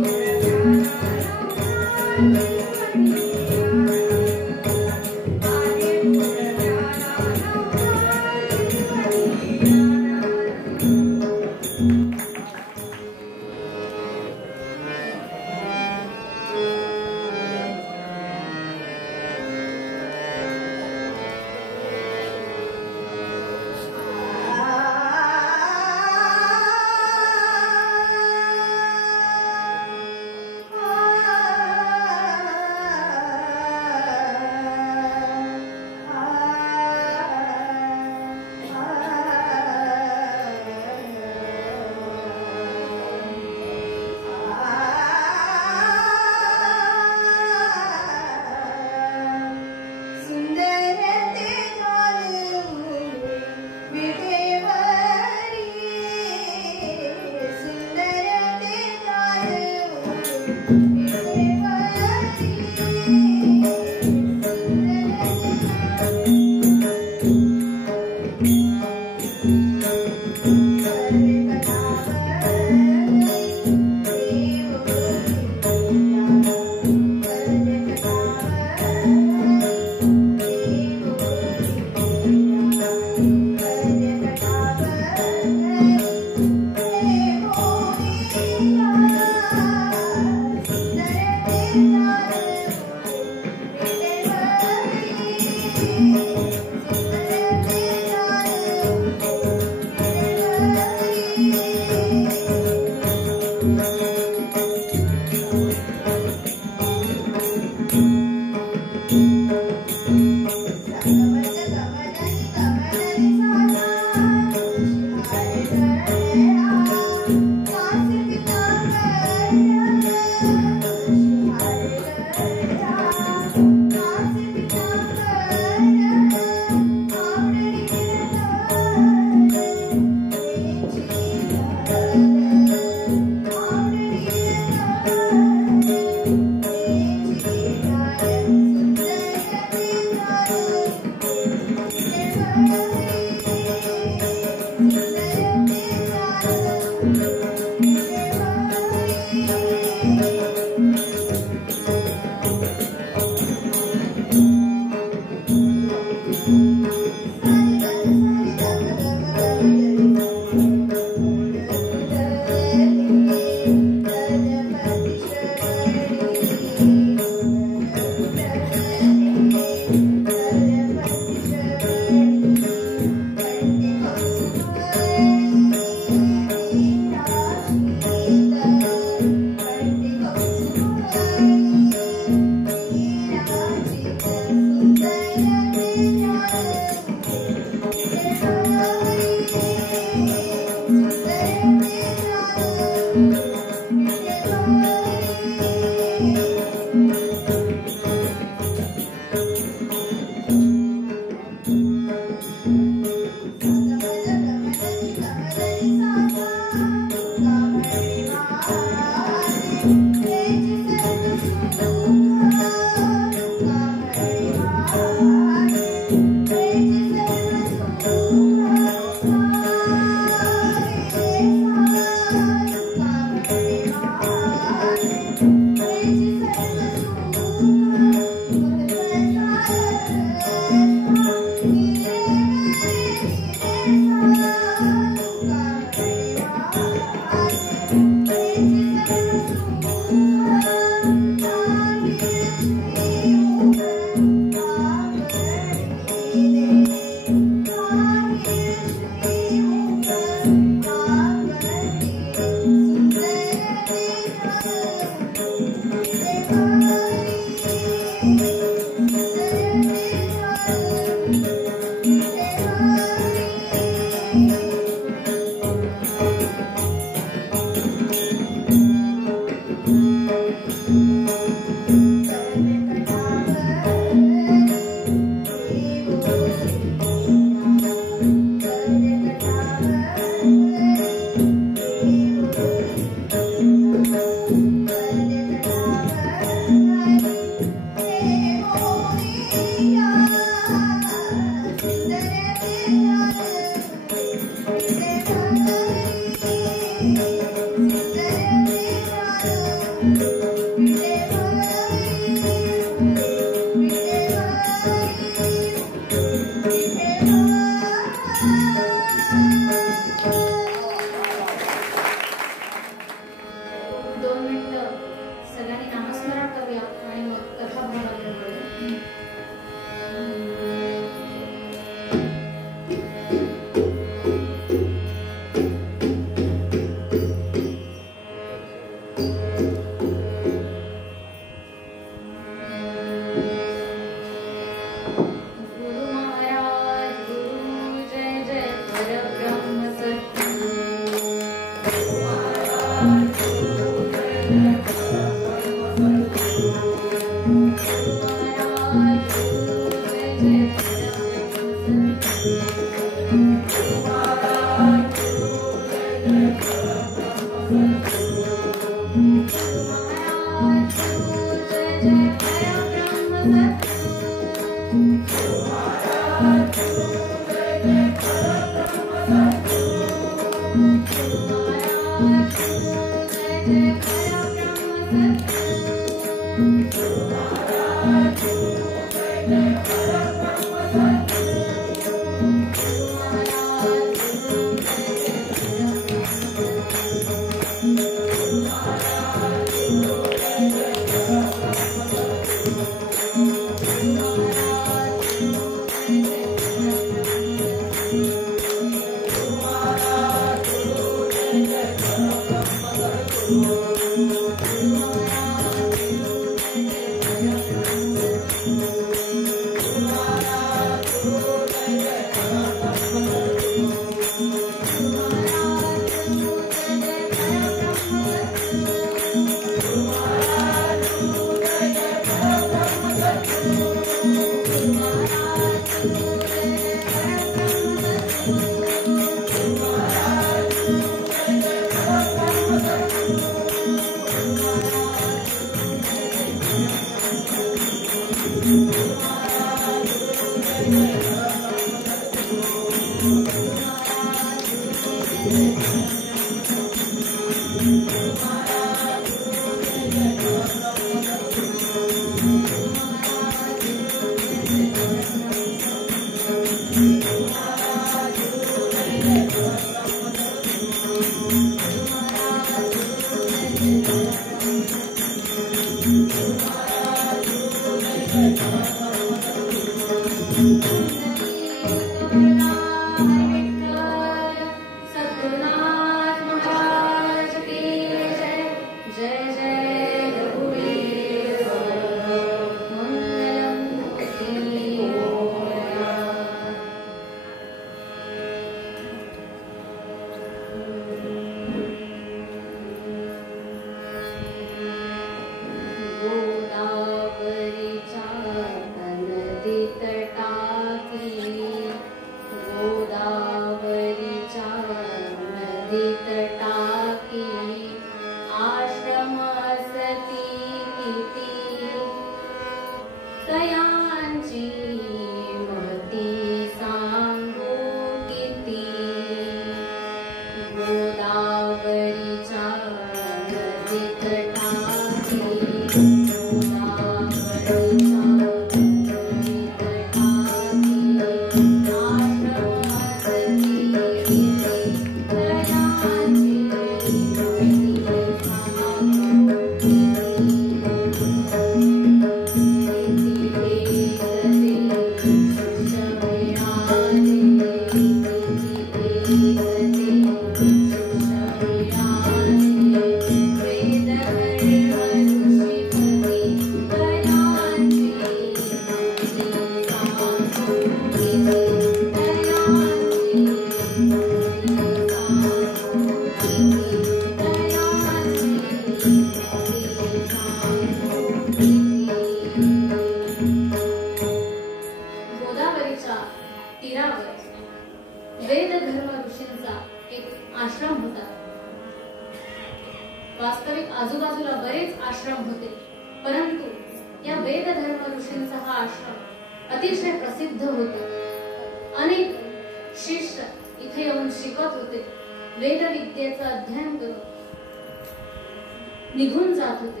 निघून जात होते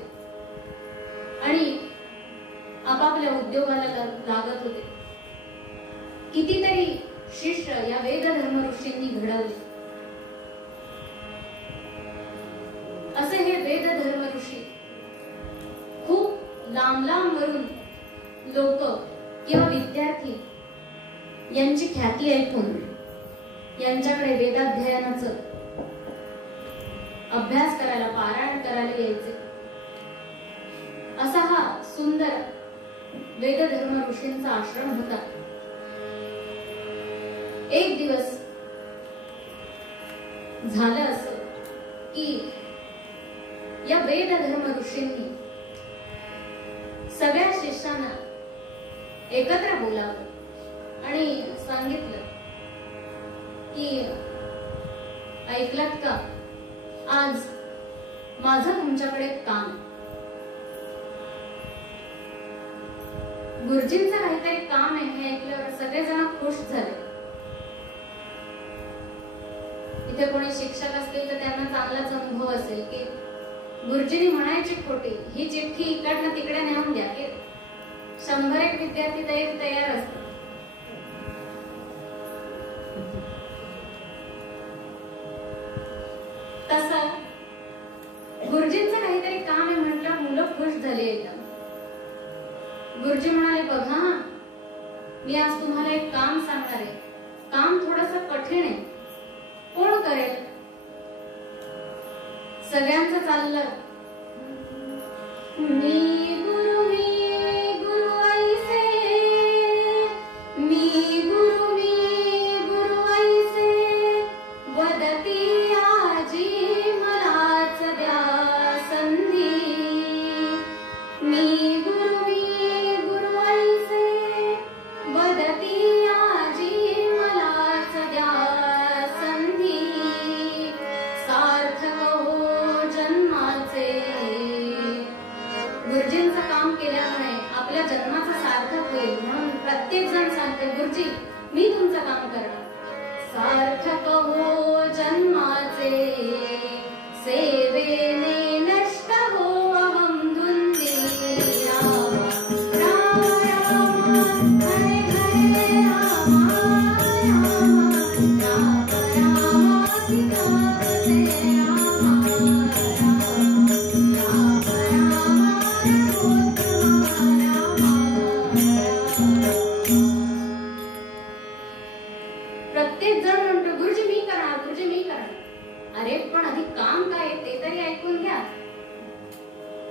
आणि आपापल्या उद्योगाला लागत होते. कितीतरी शिष्य या वेद धर्म ऋषींनी घडवले. असे हे वेद धर्म ऋषी खूप लांब लांब वरून लोक किंवा विद्यार्थी यांची ख्याती ऐकून यांच्याकडे वेदाध्ययनाचं अभ्यास करायला, पारायण करायला यायचे. असा हा सुंदर वेद धर्म ऋषींचा आश्रम होता. एक दिवस झालं असं की या वेद धर्म ऋषींनी सगळ्या शिष्यांना एकत्र बोलावलं आणि सांगितलं की ऐकलात का, आज माझं तुमच्याकडे काम. गुरुजींचं काहीतरी काम आहे हे ऐकल्यावर सगळेजण खुश झाले. इथे कोणी शिक्षक असतील तर त्यांना चांगलाच अनुभव असेल की गुरुजींनी म्हणायची खोटी, ही चिठ्ठी इकडनं तिकडे नेऊन द्या की 100 विद्यार्थी तयार असतात. तसं गुरुजींचं काहीतरी काम आहे म्हटलं मुलं खुश झाली एकदम. गुरुजी म्हणाले, बघा मी आज तुम्हाला एक काम सांगणार आहे. काम थोडंसं कठीण आहे, कोण करेल? सगळ्यांचं चाललं, मी गुरु ऐसे, मी गुरु ऐसे, वदती आजी मलाच द्या संधी. मी गुरु ऐसे, वदती आजी मलाच द्या संधी. सार्थक हो जन्माचे. गुरुजींचं काम केल्यामुळे आपल्या जन्माचं सार्थक होईल म्हणून प्रत्येक जण सांगते, गुरुजी मी तुमचं काम करणार. सार्थक हो जन्माचे, सेवेने नष्ट हो अहम धुंदी. राम राम राम हरे हरे राम राम राम राम सीता हरे राम राम प्रत्येक जण म्हणतो गुरुजी मी करणार, गुरुजी मी करणार. अरे पण आधी काम काय ते तरी ऐकून घ्या.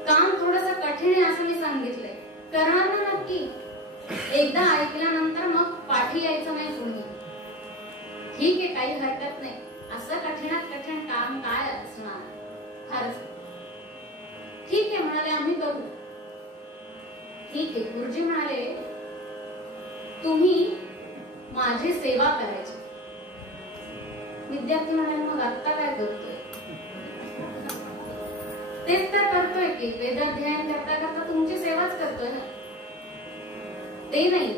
काम थोडंसं कठीण आहे असं मी सांगितलंय, करणार ना नक्की. एकदा ऐकल्यानंतर मग पाठी यायचं नाही पुढे. ठीक आहे काही हरकत नाही, असं कठीणात कठीण काम काय असणार, फारच. ठीक आहे म्हणाले आम्ही करू. ठीक आहे. गुरुजी म्हणाले तुम्ही माझी सेवा करायची. विद्यार्थी म्हणाले मग आता काय करतोय? तेच तर करतोय की वेदाध्ययन करता करता तुमची सेवाच करतोय ना. ते नाही,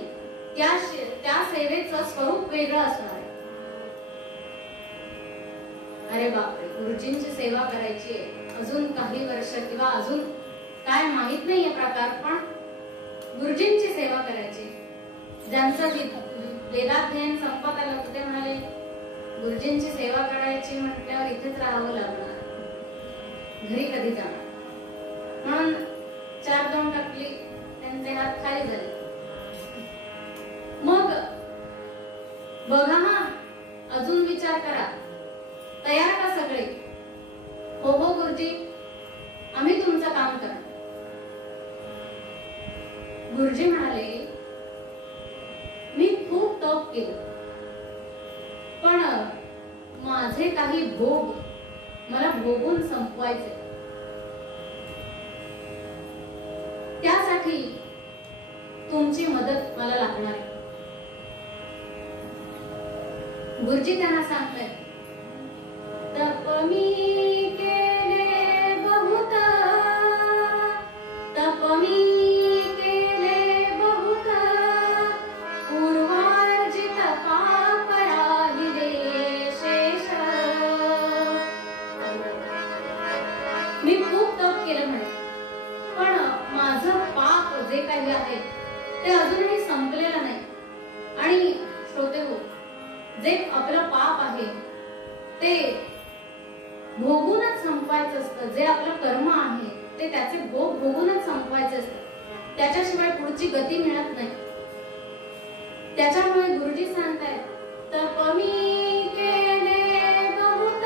त्या सेवेचं स्वरूप वेगळं असणार आहे. अरे बापरे, गुरुजींची सेवा करायची अजून काही वर्ष किंवा अजून काय माहित नाहीये प्रकार, पण गुरुजींची सेवा करायची. ज्यांचं वेदाध्ययन संपत आलं होतं ते म्हणाले गुरुजींची सेवा करायची म्हटल्यावर इथेच राहावं लागणार, घरी कधी जाणार. म्हणून 4-2 टाकली, त्यांचे हात खाली झाले. मग बघा हा, अजून विचार करा, तयार का सगळे? हो हो गुरुजी, आम्ही तुमचं काम करणार. गुरुजी म्हणाले मी खूप तप केलं, पण माझे काही भोग मला भोगून संपवायचे. त्यासाठी तुमची मदत मला लागणार आहे. गुरुजी त्यांना सांगतायत, तप मी केले बहुत, तप मी केले बहुत, पूर्वार्जित पाप राहिले शेष. मी खूप तप केलं म्हणे, पण माझं पाप जे काही आहे ते अजूनही संपलेलं नाही. आणि श्रोते हो, जे आपलं पाप आहे ते भोगूनच संपवायचं असतं. जे आपलं कर्म आहे ते त्याचे भोग भोगूनच संपवायचे असतं, त्याच्याशिवाय पुढची गती मिळत नाही. त्याच्यामुळे गुरुजी सांगतायत, तप मी केले बहुत,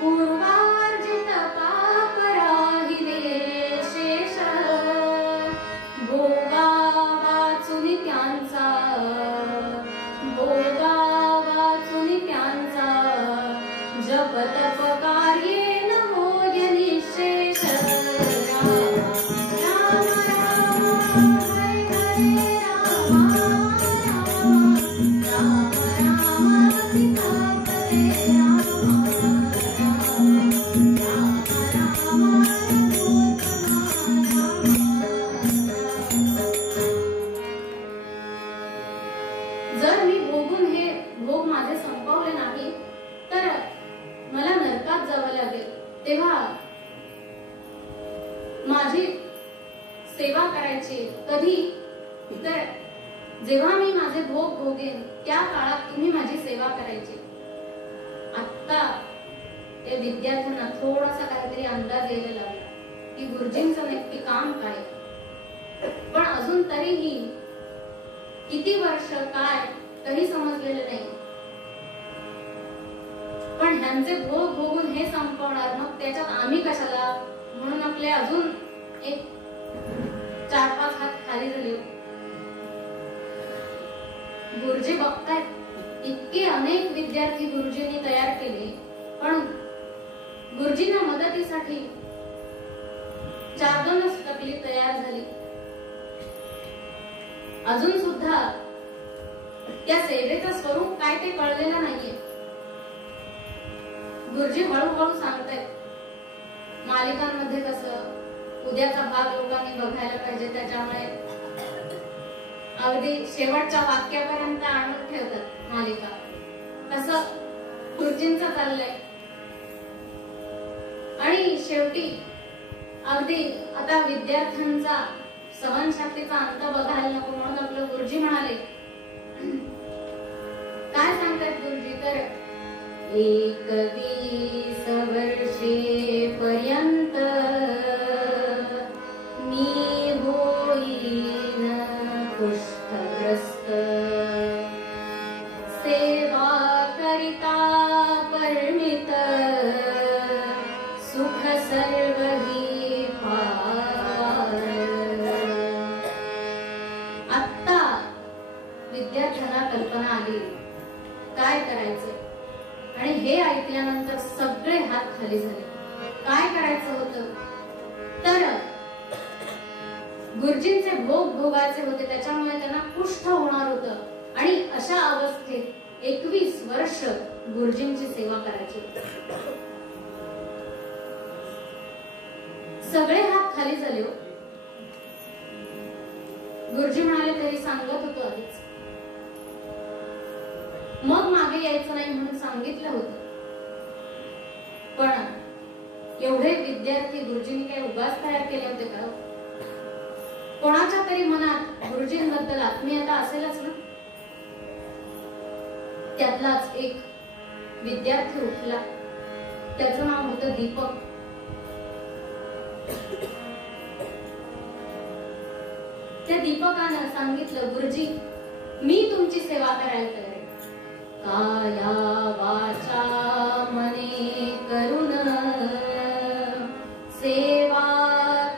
पूर्वार्जित पाप राहिले शेष. भोगा वाचून त्यांचा, भोगा वाचून त्यांचा, जप तप कार्ये न होय निशेष. राम राम राम हरे हरे जर मी भोगून हे भोग माझे संपवले नाही तर मला नरकात जावं लागेल. तेव्हा माझी सेवा करायची कधी, तर जेव्हा मी माझे भोग भोगेन त्या काळात तुम्ही माझी सेवा करायची. आता त्या विद्यार्थ्यांना थोडासा काहीतरी अंदाज यायला लागला की गुरुजींचं नक्की काम काय. पण अजून तरीही किती वर्ष काय काही समजलेलं नाही. पण ह्यांचे भोग भोगून हे संपवणार, मग त्याच्यात आम्ही कशाला, म्हणून आपले अजून एक 4-5 हात खाली झाले. गुरुजी बघतायत इतके अनेक विद्यार्थी गुरुजींनी तयार केले, पण गुरुजींना मदतीसाठी 4-2च टकली तयार झाली. अजून सुद्धा त्या सेवेचं स्वरूप काय ते कळलेलं नाहीये. गुरुजी हळूहळू सांगतायत मालिकांमध्ये कसं उद्याचा भाग लोकांनी बघायला पाहिजे, त्याच्यामुळे अगदी शेवटच्या वाक्यापर्यंत आणून ठेवतात मालिका. तसं गुरुजींचं चाललंय. आणि शेवटी अगदी आता विद्यार्थ्यांचा सहनशक्तीचा अंत बघायला नको म्हणून आपलं गुरुजी म्हणाले, काय सांगतात गुरुजी, तर 21 वर्षे पर्यंत मी होईन कुष्ठग्रस्त, सेवा करिता परमित, सुख सर्वही पार. आता विद्यार्थ्यांना कल्पना आली काय करायचं, आणि हे ऐकल्यानंतर सगळे हात खाली झाले. काय करायचं होतं, तर गुरुजींचे भोग भोगायचे होते, त्याच्यामुळे त्यांना कुष्ठ होणार होतं. आणि अशा अवस्थेत 21 वर्ष गुरुजींची सेवा करायची होती. सगळे हात खाली झाले. गुरुजी म्हणाले तरी सांगत होतो आधीच, मग मागे यायचं नाही म्हणून सांगितलं होतं. पण एवढे विद्यार्थी गुरुजींनी काही उगाच तयार केले होते का? कोणाच्या तरी मनात गुरुजींबद्दल आत्मीयता असेलच ना. त्यातलाच एक विद्यार्थी उठला, त्याचं नाव होतं दीपक. त्या दीपकानं सांगितलं, गुरुजी मी तुमची सेवा करायला तयार आहे. काया वाचा मने करुण सेवा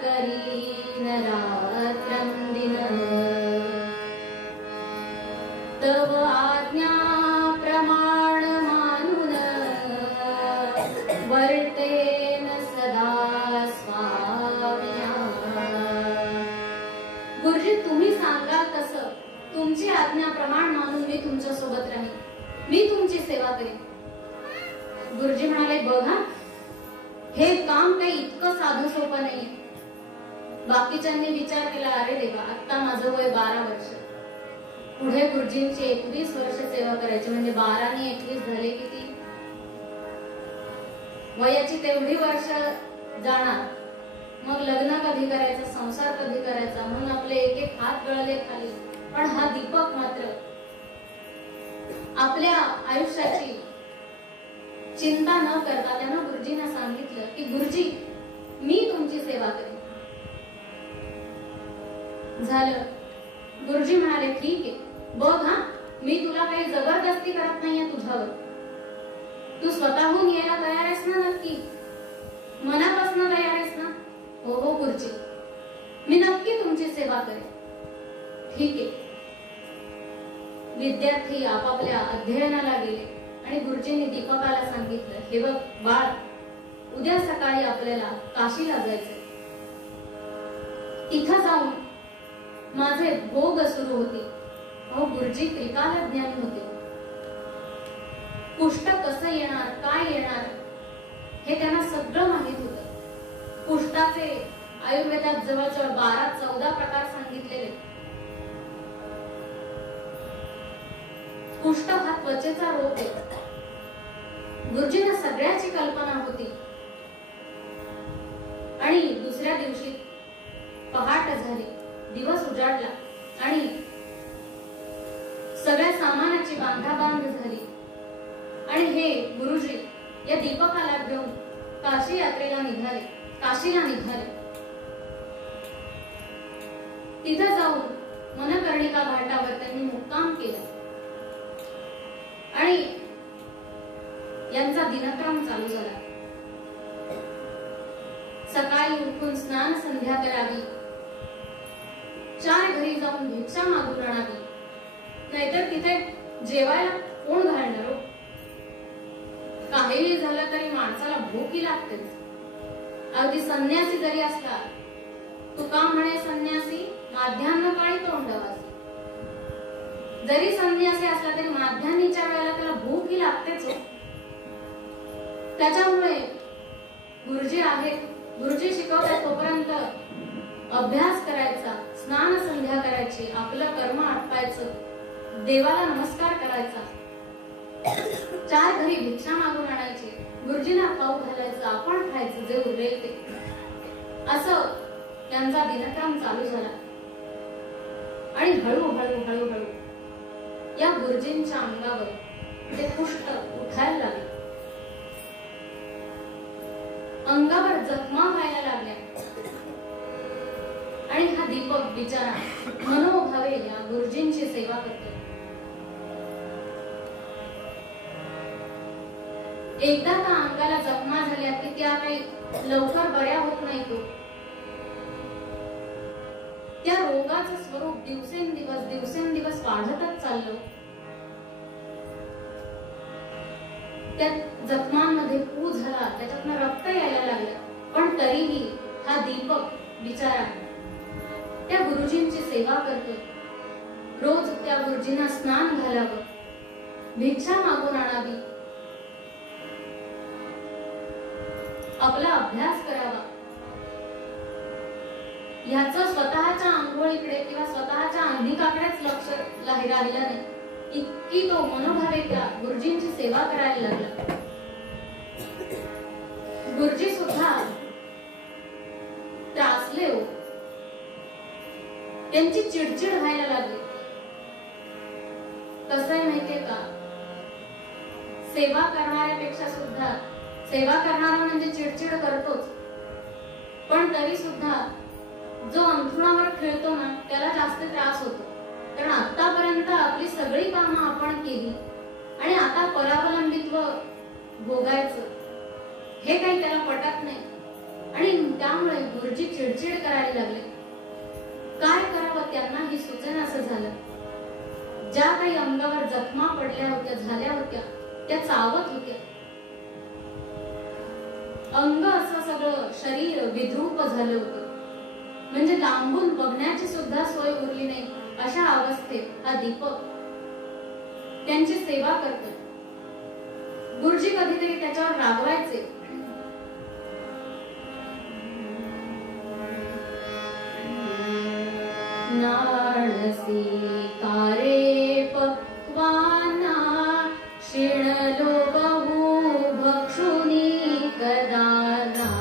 करीन रात्रंदिन, तव आज्ञा प्रमाण मानून वर्तेन सदा स्वाम्या. गुरुजी तुम्ही सांगाल तसं तुमची आज्ञा प्रमाण मानून मी तुमच्या सोबत राहीन, मी तुमची सेवा करेन. गुरुजी म्हणाले, बघा हे काम काही इतकं साधं सोपं नाहीये. बाकीच्यांनी विचार केला, अरे देवा आता माझं वय 12 वर्ष, पुढे गुरुजींची 21 वर्ष सेवा करायची, म्हणजे 12 आणि 21 झाले किती, वयाची तेवढी वर्ष जाणार. मग लग्न कधी करायचं, संसार कधी करायचा, म्हणून आपले एक एक हात गळले खाली. पण हा दीपक मात्र आपल्या आयुष्याची चिंता न करता त्यानं गुरुजींना सांगितलं की गुरुजी मी तुमची सेवा करेन. झालं. गुरुजी म्हणाले, ठीक आहे, बघ हा मी तुला काही जबरदस्ती करत नाहीये तुझ्यावर, तू स्वतःहून यायला तयार आहेस ना, नक्की मनापासून तयार आहेस ना? हो हो गुरुजी, मी नक्की तुमची सेवा करेन. ठीक आहे. विद्यार्थी आपापल्या अध्ययनाला गेले आणि गुरुजींनी दीपकाला सांगितलं, हे बघ बाळ, उद्या सकाळी आपल्याला काशीला जायचंय. तिथं जाऊन माझे भोग सुरू होते. अहो गुरुजी त्रिकाल ज्ञानी होते. कुष्ठ कसं येणार, काय येणार हे त्यांना सगळं माहित होतं. कुष्ठाचे आयुर्वेदात जवळजवळ 12-14 प्रकार सांगितलेले. कुष्ठ हा त्वचेचा रोग आहे. गुरुजींना सगळ्याची कल्पना होती. आणि दुसऱ्या दिवशी पहाट झाली, दिवस उजाडला आणि सगळ्या सामानाची बांधाबांध झाली आणि हे गुरुजी या दीपकाला घेऊन काशीला निघाले. तिथं जाऊन मनकर्णिका घाटावर त्यांनी मुक्काम केला आणि यांचा दिनक्रम चालू झाला. सकाळी उठून स्नान संध्या करावी, 4 घरी जाऊन भिक्षा मागून आणावी, नाहीतर तिथे जेवायला कोण घालणार हो? काहीही झालं तरी माणसाला भूक लागतेच. अगदी संन्यासी जरी असला, तुका म्हणे संन्यासी माध्यान्ह काळी तोंडवासी. जरी संन्यासी असला तरी माध्यान्हीच्या वेळेला त्याला भूक ही लागतेच. त्याच्यामुळे गुरुजी आहेत, गुरुजी शिकवतात तोपर्यंत अभ्यास करायचा, स्नान संध्या करायची, आपलं कर्म आटपायचं, देवाला नमस्कार करायचा, 4 घरी भिक्षा मागून आणायची, गुरुजींना खाऊ घालायचं, आपण खायचं जे उरलेल ते. असं त्यांचा दिनक्रम चालू झाला आणि हळूहळू या गुरुजींच्या अंगावर ते कुष्ठ उठायला लागले, अंगावर जखमा व्हायला लागल्या आणि हा दीपक बिचारा मनोभावे या गुरुजींची सेवा करतो. एकदा त्या अंगाला जखमा झाल्या की त्या काही लवकर बऱ्या होत नाही. तो त्या रोगाचं स्वरूप दिवसेंदिवस वाढतच चाललं. त्या जखमांमध्ये पू झाला, त्याच्यातनं रक्त यायला लागलं, पण तरीही हा दीपक बिचारा त्या गुरुजींची सेवा करतो. रोज त्या गुरुजींना स्नान घालावं, भिक्षा मागून आणावी, आपला अभ्यास करावा. ह्याचं स्वतःच्या आंघोळीकडे किंवा स्वतःच्या अंधिकाकडेच लक्ष राहिलं नाही. इतकी तो मनोभावे त्या गुरुजींची सेवा करायला लागला. गुरुजी सुद्धा त्रासले हो, त्यांची चिडचिड व्हायला लागली. कसं आहे माहितीये का, सेवा करणाऱ्यापेक्षा सुद्धा सेवा करणारा म्हणजे चिडचिड करतोच, पण तरी सुद्धा जो अंथरुणावर खेळतो ना त्याला जास्त त्रास होतो. कारण आतापर्यंत आपली सगळी कामं आपण केली आणि आता परावलंबित्व भोगायचं हे काही त्याला पटत नाही आणि त्यामुळे गुरुजी चिडचिड करायला लागले. काय करावं त्यांना ही सुचना असं झालं. ज्या काही अंगावर जखमा पडल्या होत्या, झाल्या होत्या, त्या चावत होत्या. अंग असं सगळं शरीर विद्रूप झालं होतं, म्हणजे लांबून बघण्याची सुद्धा सोय उरली नाही. अशा अवस्थेत हा दीपक त्यांची सेवा करतो. गुरुजी कधीतरी त्याच्यावर रागवायचे. नाळसी कारे पक्वाना शिणलो बहु भक्षुनी कदाना.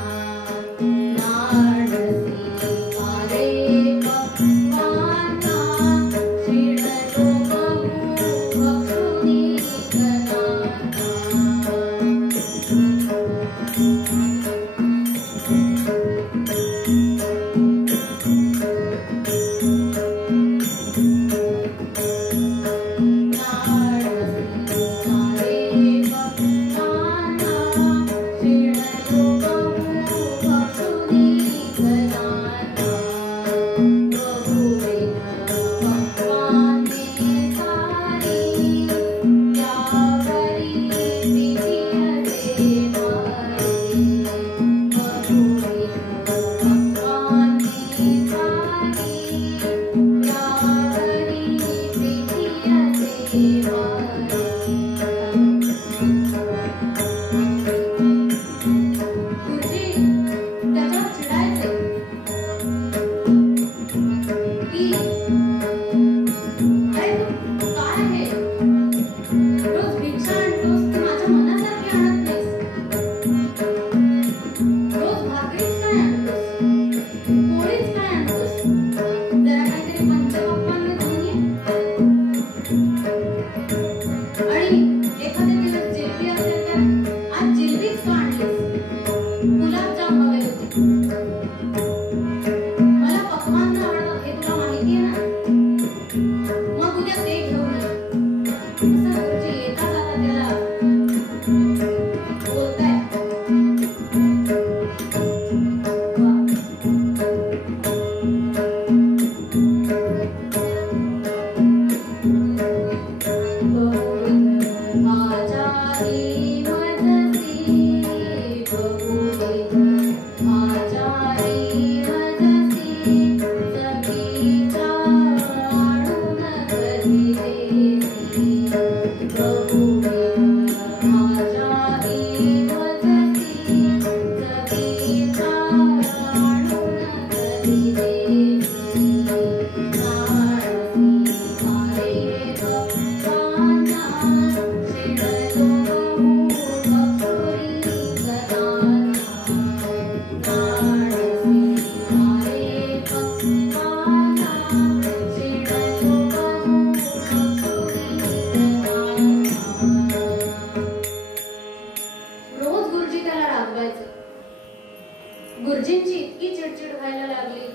गुरुजींची इतकी चिडचिड व्हायला लागली.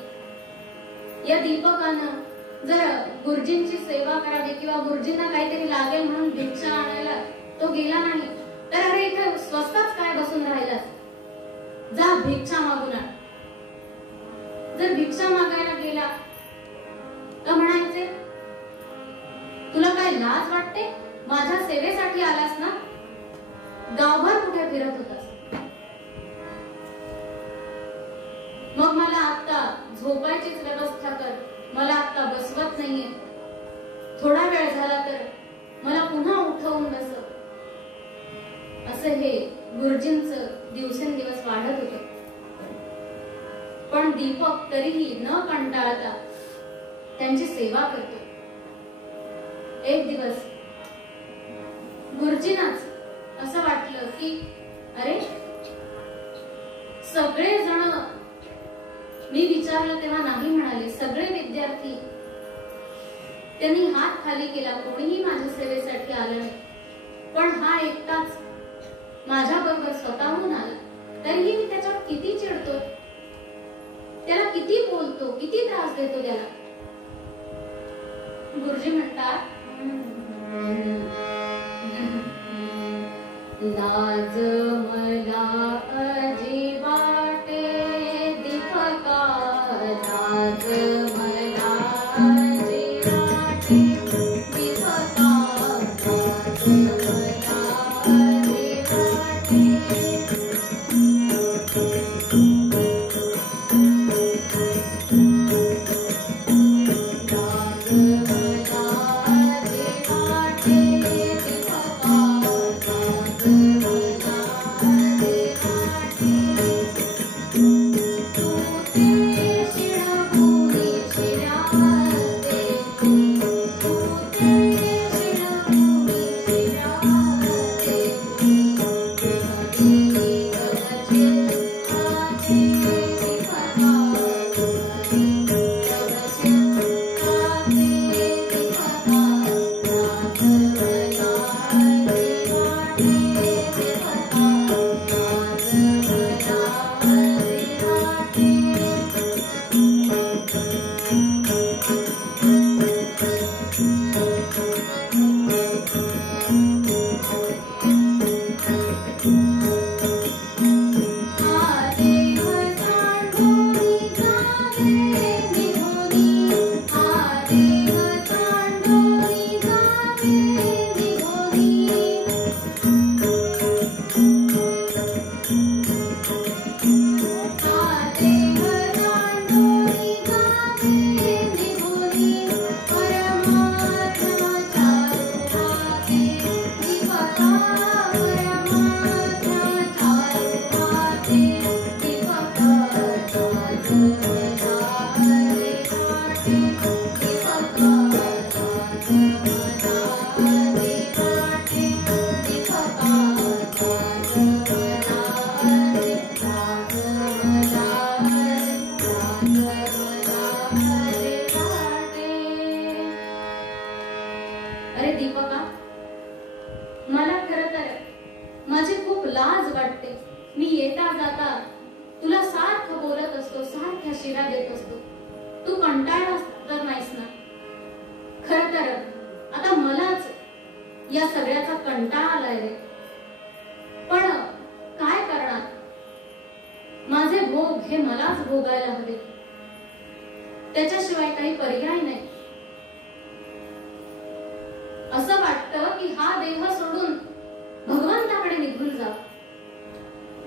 या दीपकानं जर गुरुजींची सेवा करावी किंवा गुरुजींना काहीतरी लागेल म्हणून भिक्षा आणायला तो गेला नाही तर अरे इथे स्वस्ताच काय बसून राहिलास, जा भिक्षा मागून आण. जर भिक्षा मागायला गेला तर म्हणायचे तुला काय लाज वाटते, माझ्या सेवेसाठी आलास ना, गावभर कुठे फिरत होतास. मग मला आता झोपायचीच व्यवस्था कर, मला आता बसवत नाहीये, थोडा वेळ झाला तर मला पुन्हा उठवून बसव. असं हे गुरुजींचं दिवसेंदिवस वाढत होतं. पण दीपक तरीही न कंटाळता त्यांची सेवा करतो. एक दिवस गुरुजींनाच असं वाटलं की अरे सगळे जण, मी विचारलं तेव्हा नाही म्हणाले, सगळे विद्यार्थी त्यांनी हात खाली केला, कोणीही माझ्या सेवेसाठी आलं नाही. पण हा एकटाच माझ्या बरोबर स्वतःहून आला. तरीही मी त्याच्यावर किती चिडतो, त्याला किती बोलतो, किती त्रास देतो त्याला. गुरुजी म्हणतात लाज मला अजिबाटे दीपका, लाज मला अजिबाटे दीपका, लाज मला अजिबाटे. अरे दीपका, मला खरं तर माझी खूप लाज वाटते. मी येता जाता तुला सारखं बोलत असतो, सारख्या शिव्या देत असतो. तू कंटाळला तर नाहीस ना? खरं तर आता मलाच या सगळ्याचा कंटाळा आलाय रे. पण काय करणार, माझे भोग हे मलाच भोगायला हवे, त्याच्याशिवाय काही पर्याय नाही. असं वाटतं की हा देह सोडून भगवंताकडे निघून जा.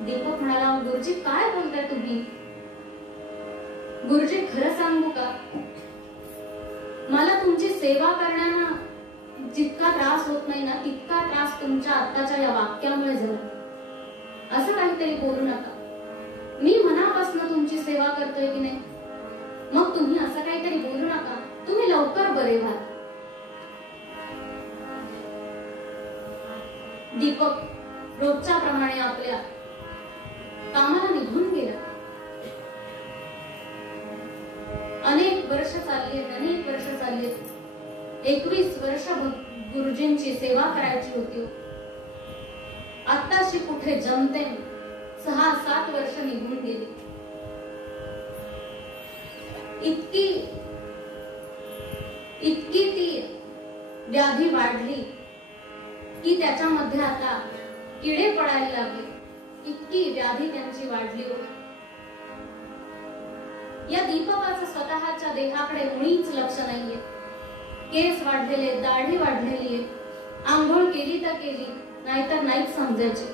दीपक म्हणाला, गुरुजी काय बोलताय तुम्ही? गुरुजी खरं सांगू का, मला तुमची सेवा करण्यानं तुमच्या आत्ताच्या या वाक्यामुळे झालं. असं काहीतरी बोलू नका. मी मनापासून तुमची सेवा करतोय की नाही, मग तुम्ही असं काहीतरी बोलू नका. तुम्ही लवकर बरे व्हा. दीपक रोजच्या प्रमाणे आपल्या कामाला निघून गेला. अनेक वर्ष चालली. 21 वर्ष गुरुजींची सेवा करायची होती. आत्ताशी कुठे जमते 6-7 वर्ष निघून गेली. इतकी ती व्याधी वाढली की त्याच्यामध्ये आता किडे पडायला लागले. इतकी व्याधी त्यांची वाढली होती. या दीपकाचं स्वतःच्या देहाकडे मुळीच लक्ष नाहीये. केस वाढलेले, दाढी वाढलेली आहे. आंघोळ केली तर केली, नाहीतर नाहीच समजायची.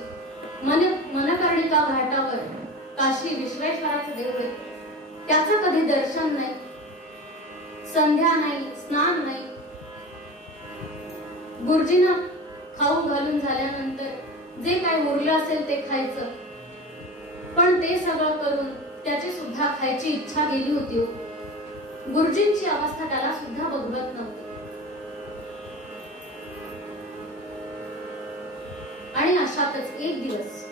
मनकर्णिका घाटावर काशी विश्वेश्वराचं देऊळ आहे, त्याचं कधी दर्शन नाही. संध्या नाही, स्नान नाही. गुरुजींना खाऊ घालून झाल्यानंतर जे काही उरलं असेल ते खायचं, पण ते सगळं करून त्याची सुद्धा खायची इच्छा गेली होती. गुरुजींची अवस्था त्याला सुद्धा बघवत नव्हती. आणि अशातच एक दिवस,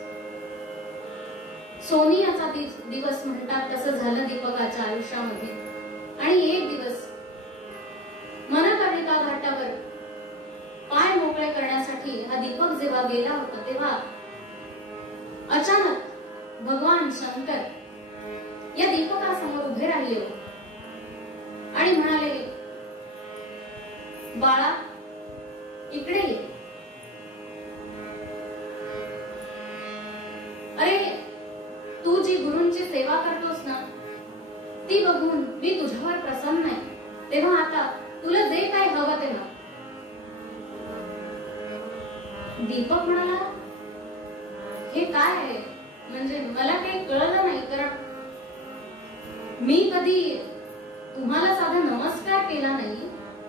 सोनियाचा दिवस म्हणतात तसं झालं दीपकाच्या आयुष्यामध्ये. आणि एक दिवस मनकर्णिका घाटावर पाय मोकळे करण्यासाठी हा दीपक जेव्हा गेला होता, तेव्हा अचानक भगवान शंकर या दीपकासमोर उभे राहिले आणि म्हणाले, बाळा इकडे ये. अरे तू जी गुरूंची सेवा करतोस ना, ती बघून मी तुझ्यावर प्रसन्न आहे. तेव्हा आता तुला जे काय हवं ते माग. दीपक म्हणाला, हे काय आहे? म्हणजे मला काही कळलं नाही, कारण मी कधी तुम्हाला साधा नमस्कार केला नाही,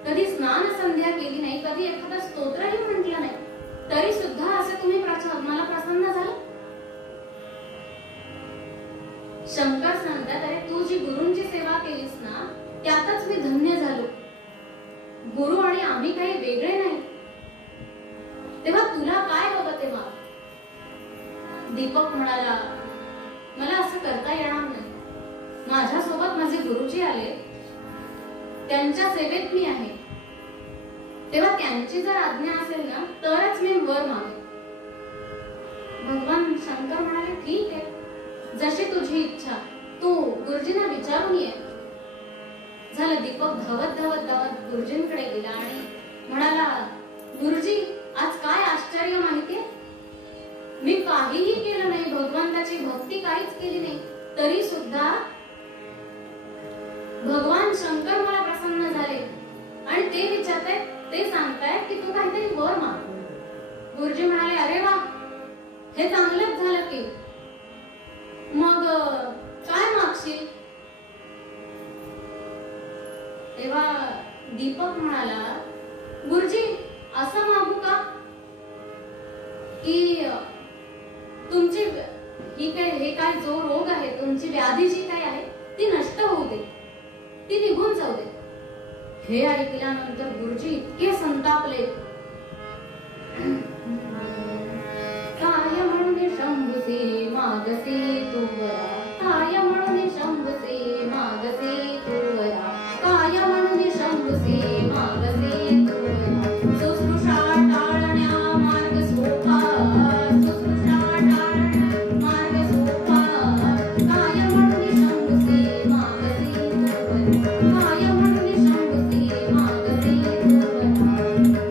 कधी स्नान संध्या केली नाही, कधी एखादा स्तोत्रही म्हटलं नाही, तरी सुद्धा असे तुम्ही मला प्रसन्न झाला. शंकर सांगतात, अरे तू जी गुरूंची सेवा केलीस ना, त्यातच मी धन्य झालो. गुरु आणि आम्ही काही वेगळे नाही. तेव्हा तुला काय हवं ते माग. दीपक म्हणाला, मला असं करता येणार नाही. माझ्यासोबत माझे गुरुजी आले, त्यांच्या सेवेत मी आहे. तेव्हा त्यांची जर आज्ञा असेल ना, तरच मी वर मागे. भगवान शंकर म्हणाले, ठीक आहे, जशी तुझी इच्छा. तू गुरुजींना विचारून ये. झालं. दीपक धावत गुरुजींकडे गेला आणि म्हणाला, गुरुजी आज काय आश्चर्य माहितीये, मी काहीही केलं नाही, भगवंताची भक्ती काहीच केली नाही, तरी सुद्धा भगवान शंकर मला प्रसन्न झाले आणि ते विचारतायत, ते सांगतायत की तू काहीतरी वर माग. गुरुजी म्हणाले, अरे वा, हे चांगलंच झालं की. मग काय मागशील? तेव्हा दीपक म्हणाला, गुरुजी असं मागू का की तुमची हे काय जो रोग आहे, तुमची व्याधी जी काय आहे ती नष्ट होऊ दे, ती निघून जाऊ दे. हे ऐकल्यानंतर गुरुजी इतके संतापले. काय म्हणून शंभुसे मागसे तुवरा, काय म्हणून शंभुसे मागसे तुवरा, काय म्हणून शंभुसे मागसे तुवरा. शुश्रूषा टाळण्या मार्ग सोपा, शुश्रूषा टाळण्या मार्ग सोपा. काय म्हणून शंभुसे मागसे तुवरा, काय म्हणून शंभुसे मागसे तुवरा.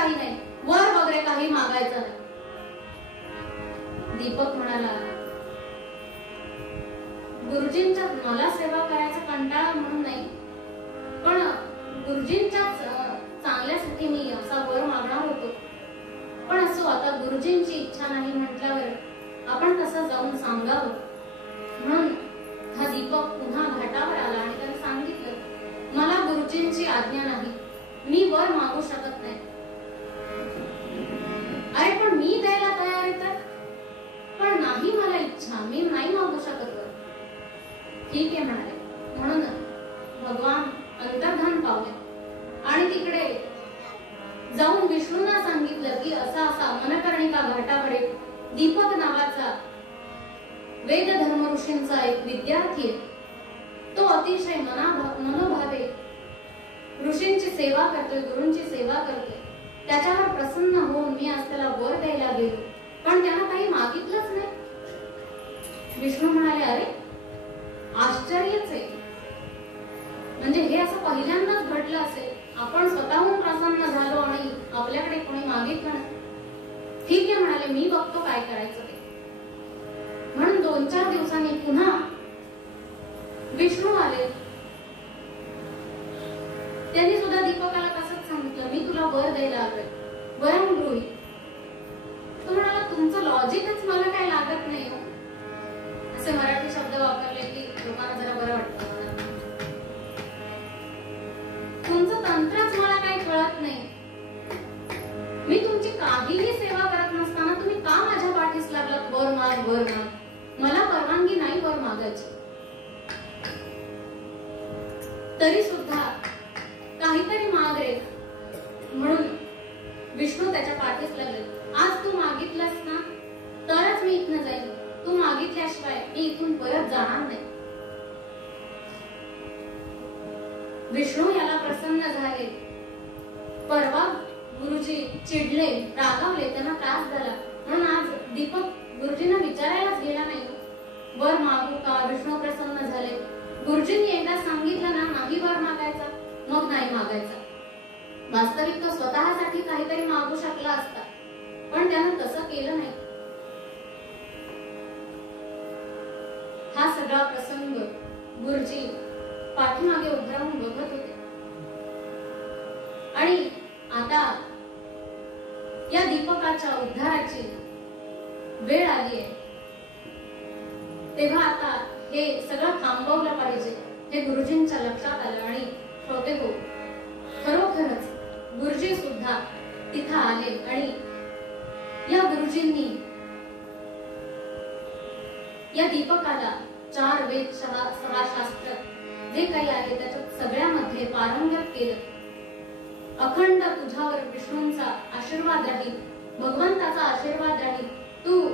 काही नाही, वर वगैरे काही मागायचं नाही. दीपक म्हणाला, गुरुजींच्या मला सेवा करायचा कंटाळा म्हणून नाही, पण गुरुजींच्या चांगल्यासाठी मी असा वर मागणार होतो. पण असो, आता गुरुजींची इच्छा नाही म्हटल्यावर आपण तसं जाऊन सांगावं. म्हणून हा दीपक पुन्हा घाटावर आला आणि त्याने सांगितलं, मला गुरुजींची आज्ञा नाही, मी वर मागू शकत नाही. अरे पण मी द्यायला तयार आहे तर, पण नाही मला इच्छा, मी नाही मागू शकत. ठीक आहे म्हणाले. म्हणून भगवान अंतर्धान पावले आणि तिकडे जाऊन विष्णूंना सांगितलं की असा असा मनकर्णिका घाटावर दीपक नावाचा वेद धर्म ऋषींचा एक विद्यार्थी आहे. तो अतिशय मनोभावे ऋषींची सेवा करतोय, गुरूंची सेवा करतोय. त्याच्यावर प्रसन्न होऊन मी आज त्याला वर द्यायला गेलो, पण त्यानं काही मागितलंच नाही. विष्णू म्हणाले, अरे आश्चर्यच आहे, म्हणजे हे असं पहिल्यांदाच घडलं असेल. आपण स्वतःहून प्रसन्न झालो आणि आपल्याकडे कोणी मागितलं नाही. ठीक आहे म्हणाले, मी बघतो काय करायचं ते. म्हणून 2-4 दिवसांनी पुन्हा विष्णू आले. त्यांनी सुद्धा दीपकाला तसंच सांगितलं, मी तुला वर द्यायला आलोय, वरम गृही. तो म्हणाला, तुमचं लॉजिकच मला काय लागत नाही. असे मराठी शब्द वापरले की लोकांना जरा बरं वाटतं. तुमचं तंत्रच मला काही कळत नाही. मी तुमची काहीही सेवा करत नसताना तुम्ही का माझ्या पाठीस लागलात, वर माग वर माग. मला परवानगी नाही वर मागायची. तरी सुद्धा काहीतरी माग रे म्हणून विष्णू त्याच्या पाठीस लागले. आज तू मागितलंस ना तरच मी इथनं जाईन, तू मागितल्याशिवाय मी इथून परत जाणार नाही. विष्णू याला प्रसन्न झाले. परवा गुरुजी चिडले, रागावले, त्यांना त्रास झाला म्हणून आज दीपक गुरुजींना विचारायलाच गेला नाही, वर मागू का. विष्णू प्रसन्न झाले. गुरुजींनी एकदा सांगितलं ना, नाही वर मागायचा, मग नाही मागायचा. वास्तविक तो स्वतःसाठी काहीतरी मागू शकला असता, पण त्यानं तसं केलं नाही. हा सगळा प्रसंग गुरुजी पाठीमागे उभं राहून बघत होते. आणि आता या दीपकाच्या उद्धाराची वेळ आली आहे. तेव्हा आता हे सगळं थांबवलं पाहिजे हे गुरुजींच्या लक्षात आलं. आणि श्रोते हो, खरोखरच गुरुजी सुद्धा तिथं आले आणि या गुरुजींनी या दीपकाला 4 वेद 6 शास्त्र जे काही आहे त्याच्यात सगळ्यामध्ये पारंगत केलं. अखंड तुझ्यावर विष्णूंचा आशीर्वाद राहील, भगवंताचा आशीर्वाद राहील, तू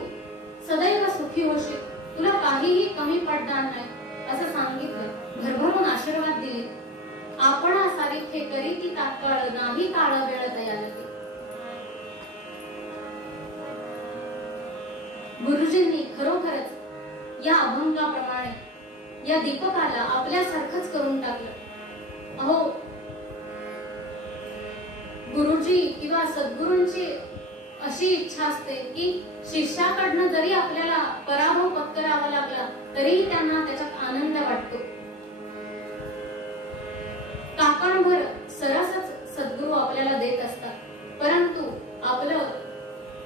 सदैव सुखी होशील, तुला काहीही कमी पडणार नाही असं सांगितलं. भरभरून आशीर्वाद दिले. आपण सारिथे करी ती तात्काळ, नाही काळ वेळ तयार. गुरुजींनी खरोखरच या अभंगाप्रमाणे या दीपकाला आपल्यासारखंच करून टाकलं. अहो, गुरुजी किंवा सद्गुरूंची अशी इच्छा असते की शिष्याकडनं जरी आपल्याला पराभव पत्करावा लागला तरीही त्यांना त्याच्यात आनंद वाटतो. काकणभर सरसच सद्गुरू आपल्याला देत असतात, परंतु आपलं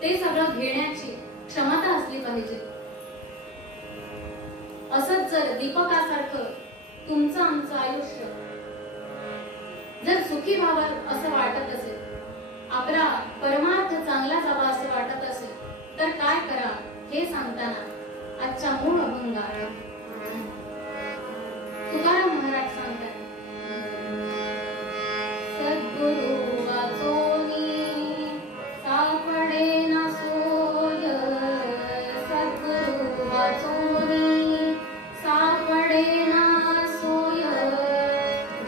ते सगळं घेण्याची क्षमता असली पाहिजे. असंच जर दीपकासारखं तुमचं आमचं आयुष्य जर सुखी व्हावं असं वाटत असेल, आपला परमार्थ चांगला जावा असे वाटत असेल, तर काय करा हे सांगताना आजच्या मूळ अभंगात तुकाराम महाराज सांगतात, सद्गुरु वाचोनी सापडे ना सोय, सद्गुरु वाचोनी सापडे ना सोय,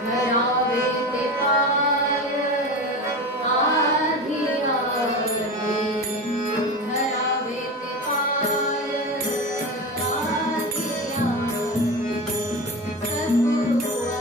धरावे ते पाय आधी आधी, धरावे ते पाय आधी आधी, सद्गुरु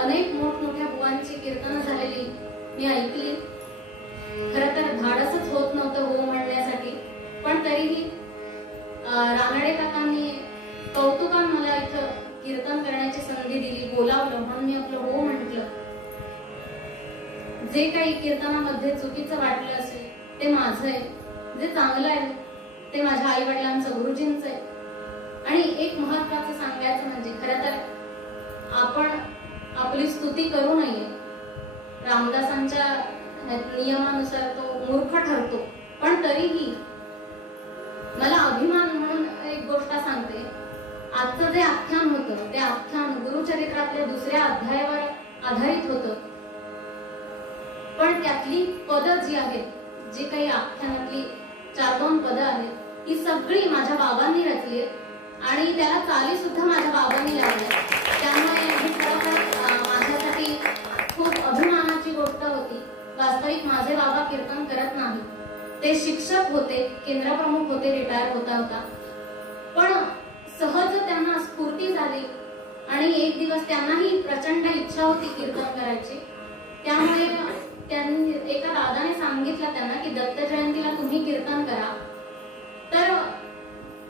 अनेक मोठमोठ्या बुवांची कीर्तनं झालेली मी ऐकली. खरं तर धाडसच होत नव्हतं हो म्हणण्यासाठी, पण तरीही रानडे काकांनी कौतुकान मला इथं कीर्तन करण्याची संधी दिली, बोलावलं म्हणून मी आपलं हो म्हटलं. जे काही कीर्तनामध्ये चुकीचं वाटलं असेल ते माझं आहे, जे चांगलं आहे ते माझ्या आई वडिलांचं, गुरुजींचं आहे. आणि एक महत्वाचं सांगायचं म्हणजे खरं तर आपण आपली स्तुती करू नये. रामदासांच्या नियमानुसार तो मूर्ख ठरतो, पण तरीही मला अभिमान म्हणून एक गोष्ट सांगते. आजचं जे आख्यान होतं ते आख्यान गुरुचरित्रातल्या दुसऱ्या अध्यायावर आधारित होतं, पण त्यातली पदं जी आहेत, जी काही आख्यानातली 4-2 पदं आहेत, ती सगळी माझ्या बाबांनी रचली आणि त्याला चाली सुद्धा माझ्या बाबांनी लावल्या. त्यामुळे ही खरोखर माझ्यासाठी खूप अभिमानाची गोष्ट होती. वास्तविक माझे बाबा कीर्तन करत नाही, ते शिक्षक होते, केंद्रप्रमुख होते, रिटायर होता होता. पण सहज त्यांना स्फूर्ती झाली आणि एक दिवस त्यांनाही प्रचंड इच्छा होती कीर्तन करायची. त्यामुळे त्यांनी एका दादाने सांगितलं त्यांना की दत्त जयंतीला तुम्ही कीर्तन करा. तर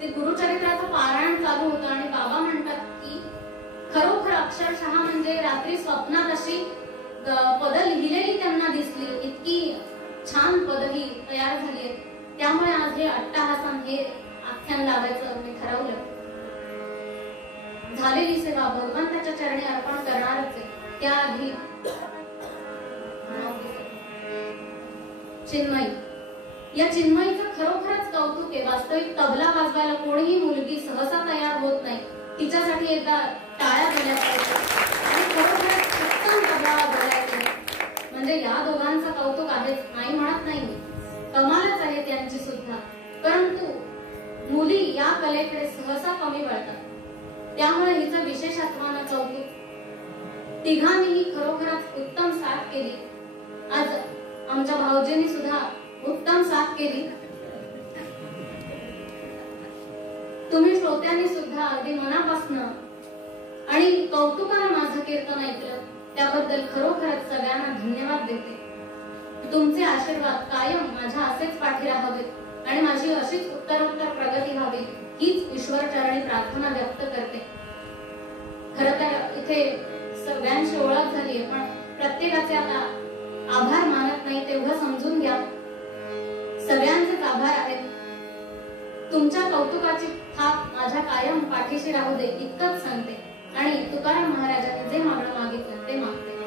ते गुरुचरित्राचं पारायण चालू होतं आणि बाबा म्हणतात की खरोखर अक्षरशः म्हणजे रात्री स्वप्नात अशी पदं लिहिलेली त्यांना दिसली, इतकी छान पदं ही तयार झाली. त्यामुळे आज हे अट्टहासन हे आख्यान लावायचं मी ठरवलं. झालेली सेवा भगवंताच्या चरणी अर्पण करणारच आहे. त्याआधी चिन्मयी, या चिन्मयीचं खरोखरच कौतुक आहे. वास्तविक तबला वाजवायला कोणीही मुलगी सहसा तयार होत नाही. तिच्यासाठी एकदा टाळ्या झाल्या पाहिजे आणि खरोखरच उत्तम तबला वाजवायला. म्हणजे या दोघांचं कौतुक आहेच, नाही म्हणत नाही, कमालच आहे त्यांची सुद्धा. परंतु मुली या कलेकडे सहसा कमी वळतात, त्यामुळे हिचं विशेषत्वानं कौतुक. तिघांनीही खरोखरच उत्तम साथ केली. आज आमच्या भाऊजींनी सुद्धा उत्तम साथ केली. तुम्ही श्रोत्यांनी सुद्धा अगदी मनापासनं आणि कौतुकानं माझं कीर्तन ऐकलं, त्याबद्दल खरोखरच सगळ्यांना धन्यवाद देते. तुमचे आशीर्वाद कायम माझ्या असेच पाठी राहावेत आणि माझी अशीच उत्तरोत्तर प्रगती व्हावी हीच ईश्वर चरणी प्रार्थना व्यक्त करते. खरं तर इथे सगळ्यांची ओळख झालीये, पण प्रत्येकाचे आता आभार मानत नाही तेवढं समजून घ्या. सगळ्यांचेच आभार आहेत. तुमच्या कौतुकाची थाप माझ्या कायम पाठीशी राहू दे इतकंच सांगते आणि तुकाराम महाराजांनी जे मागणं मागितलं ते मागते.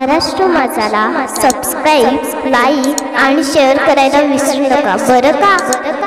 महाराष्ट्र माझाला सबस्क्राईब, लाईक आणि शेअर करायला विसरू नका बरं का.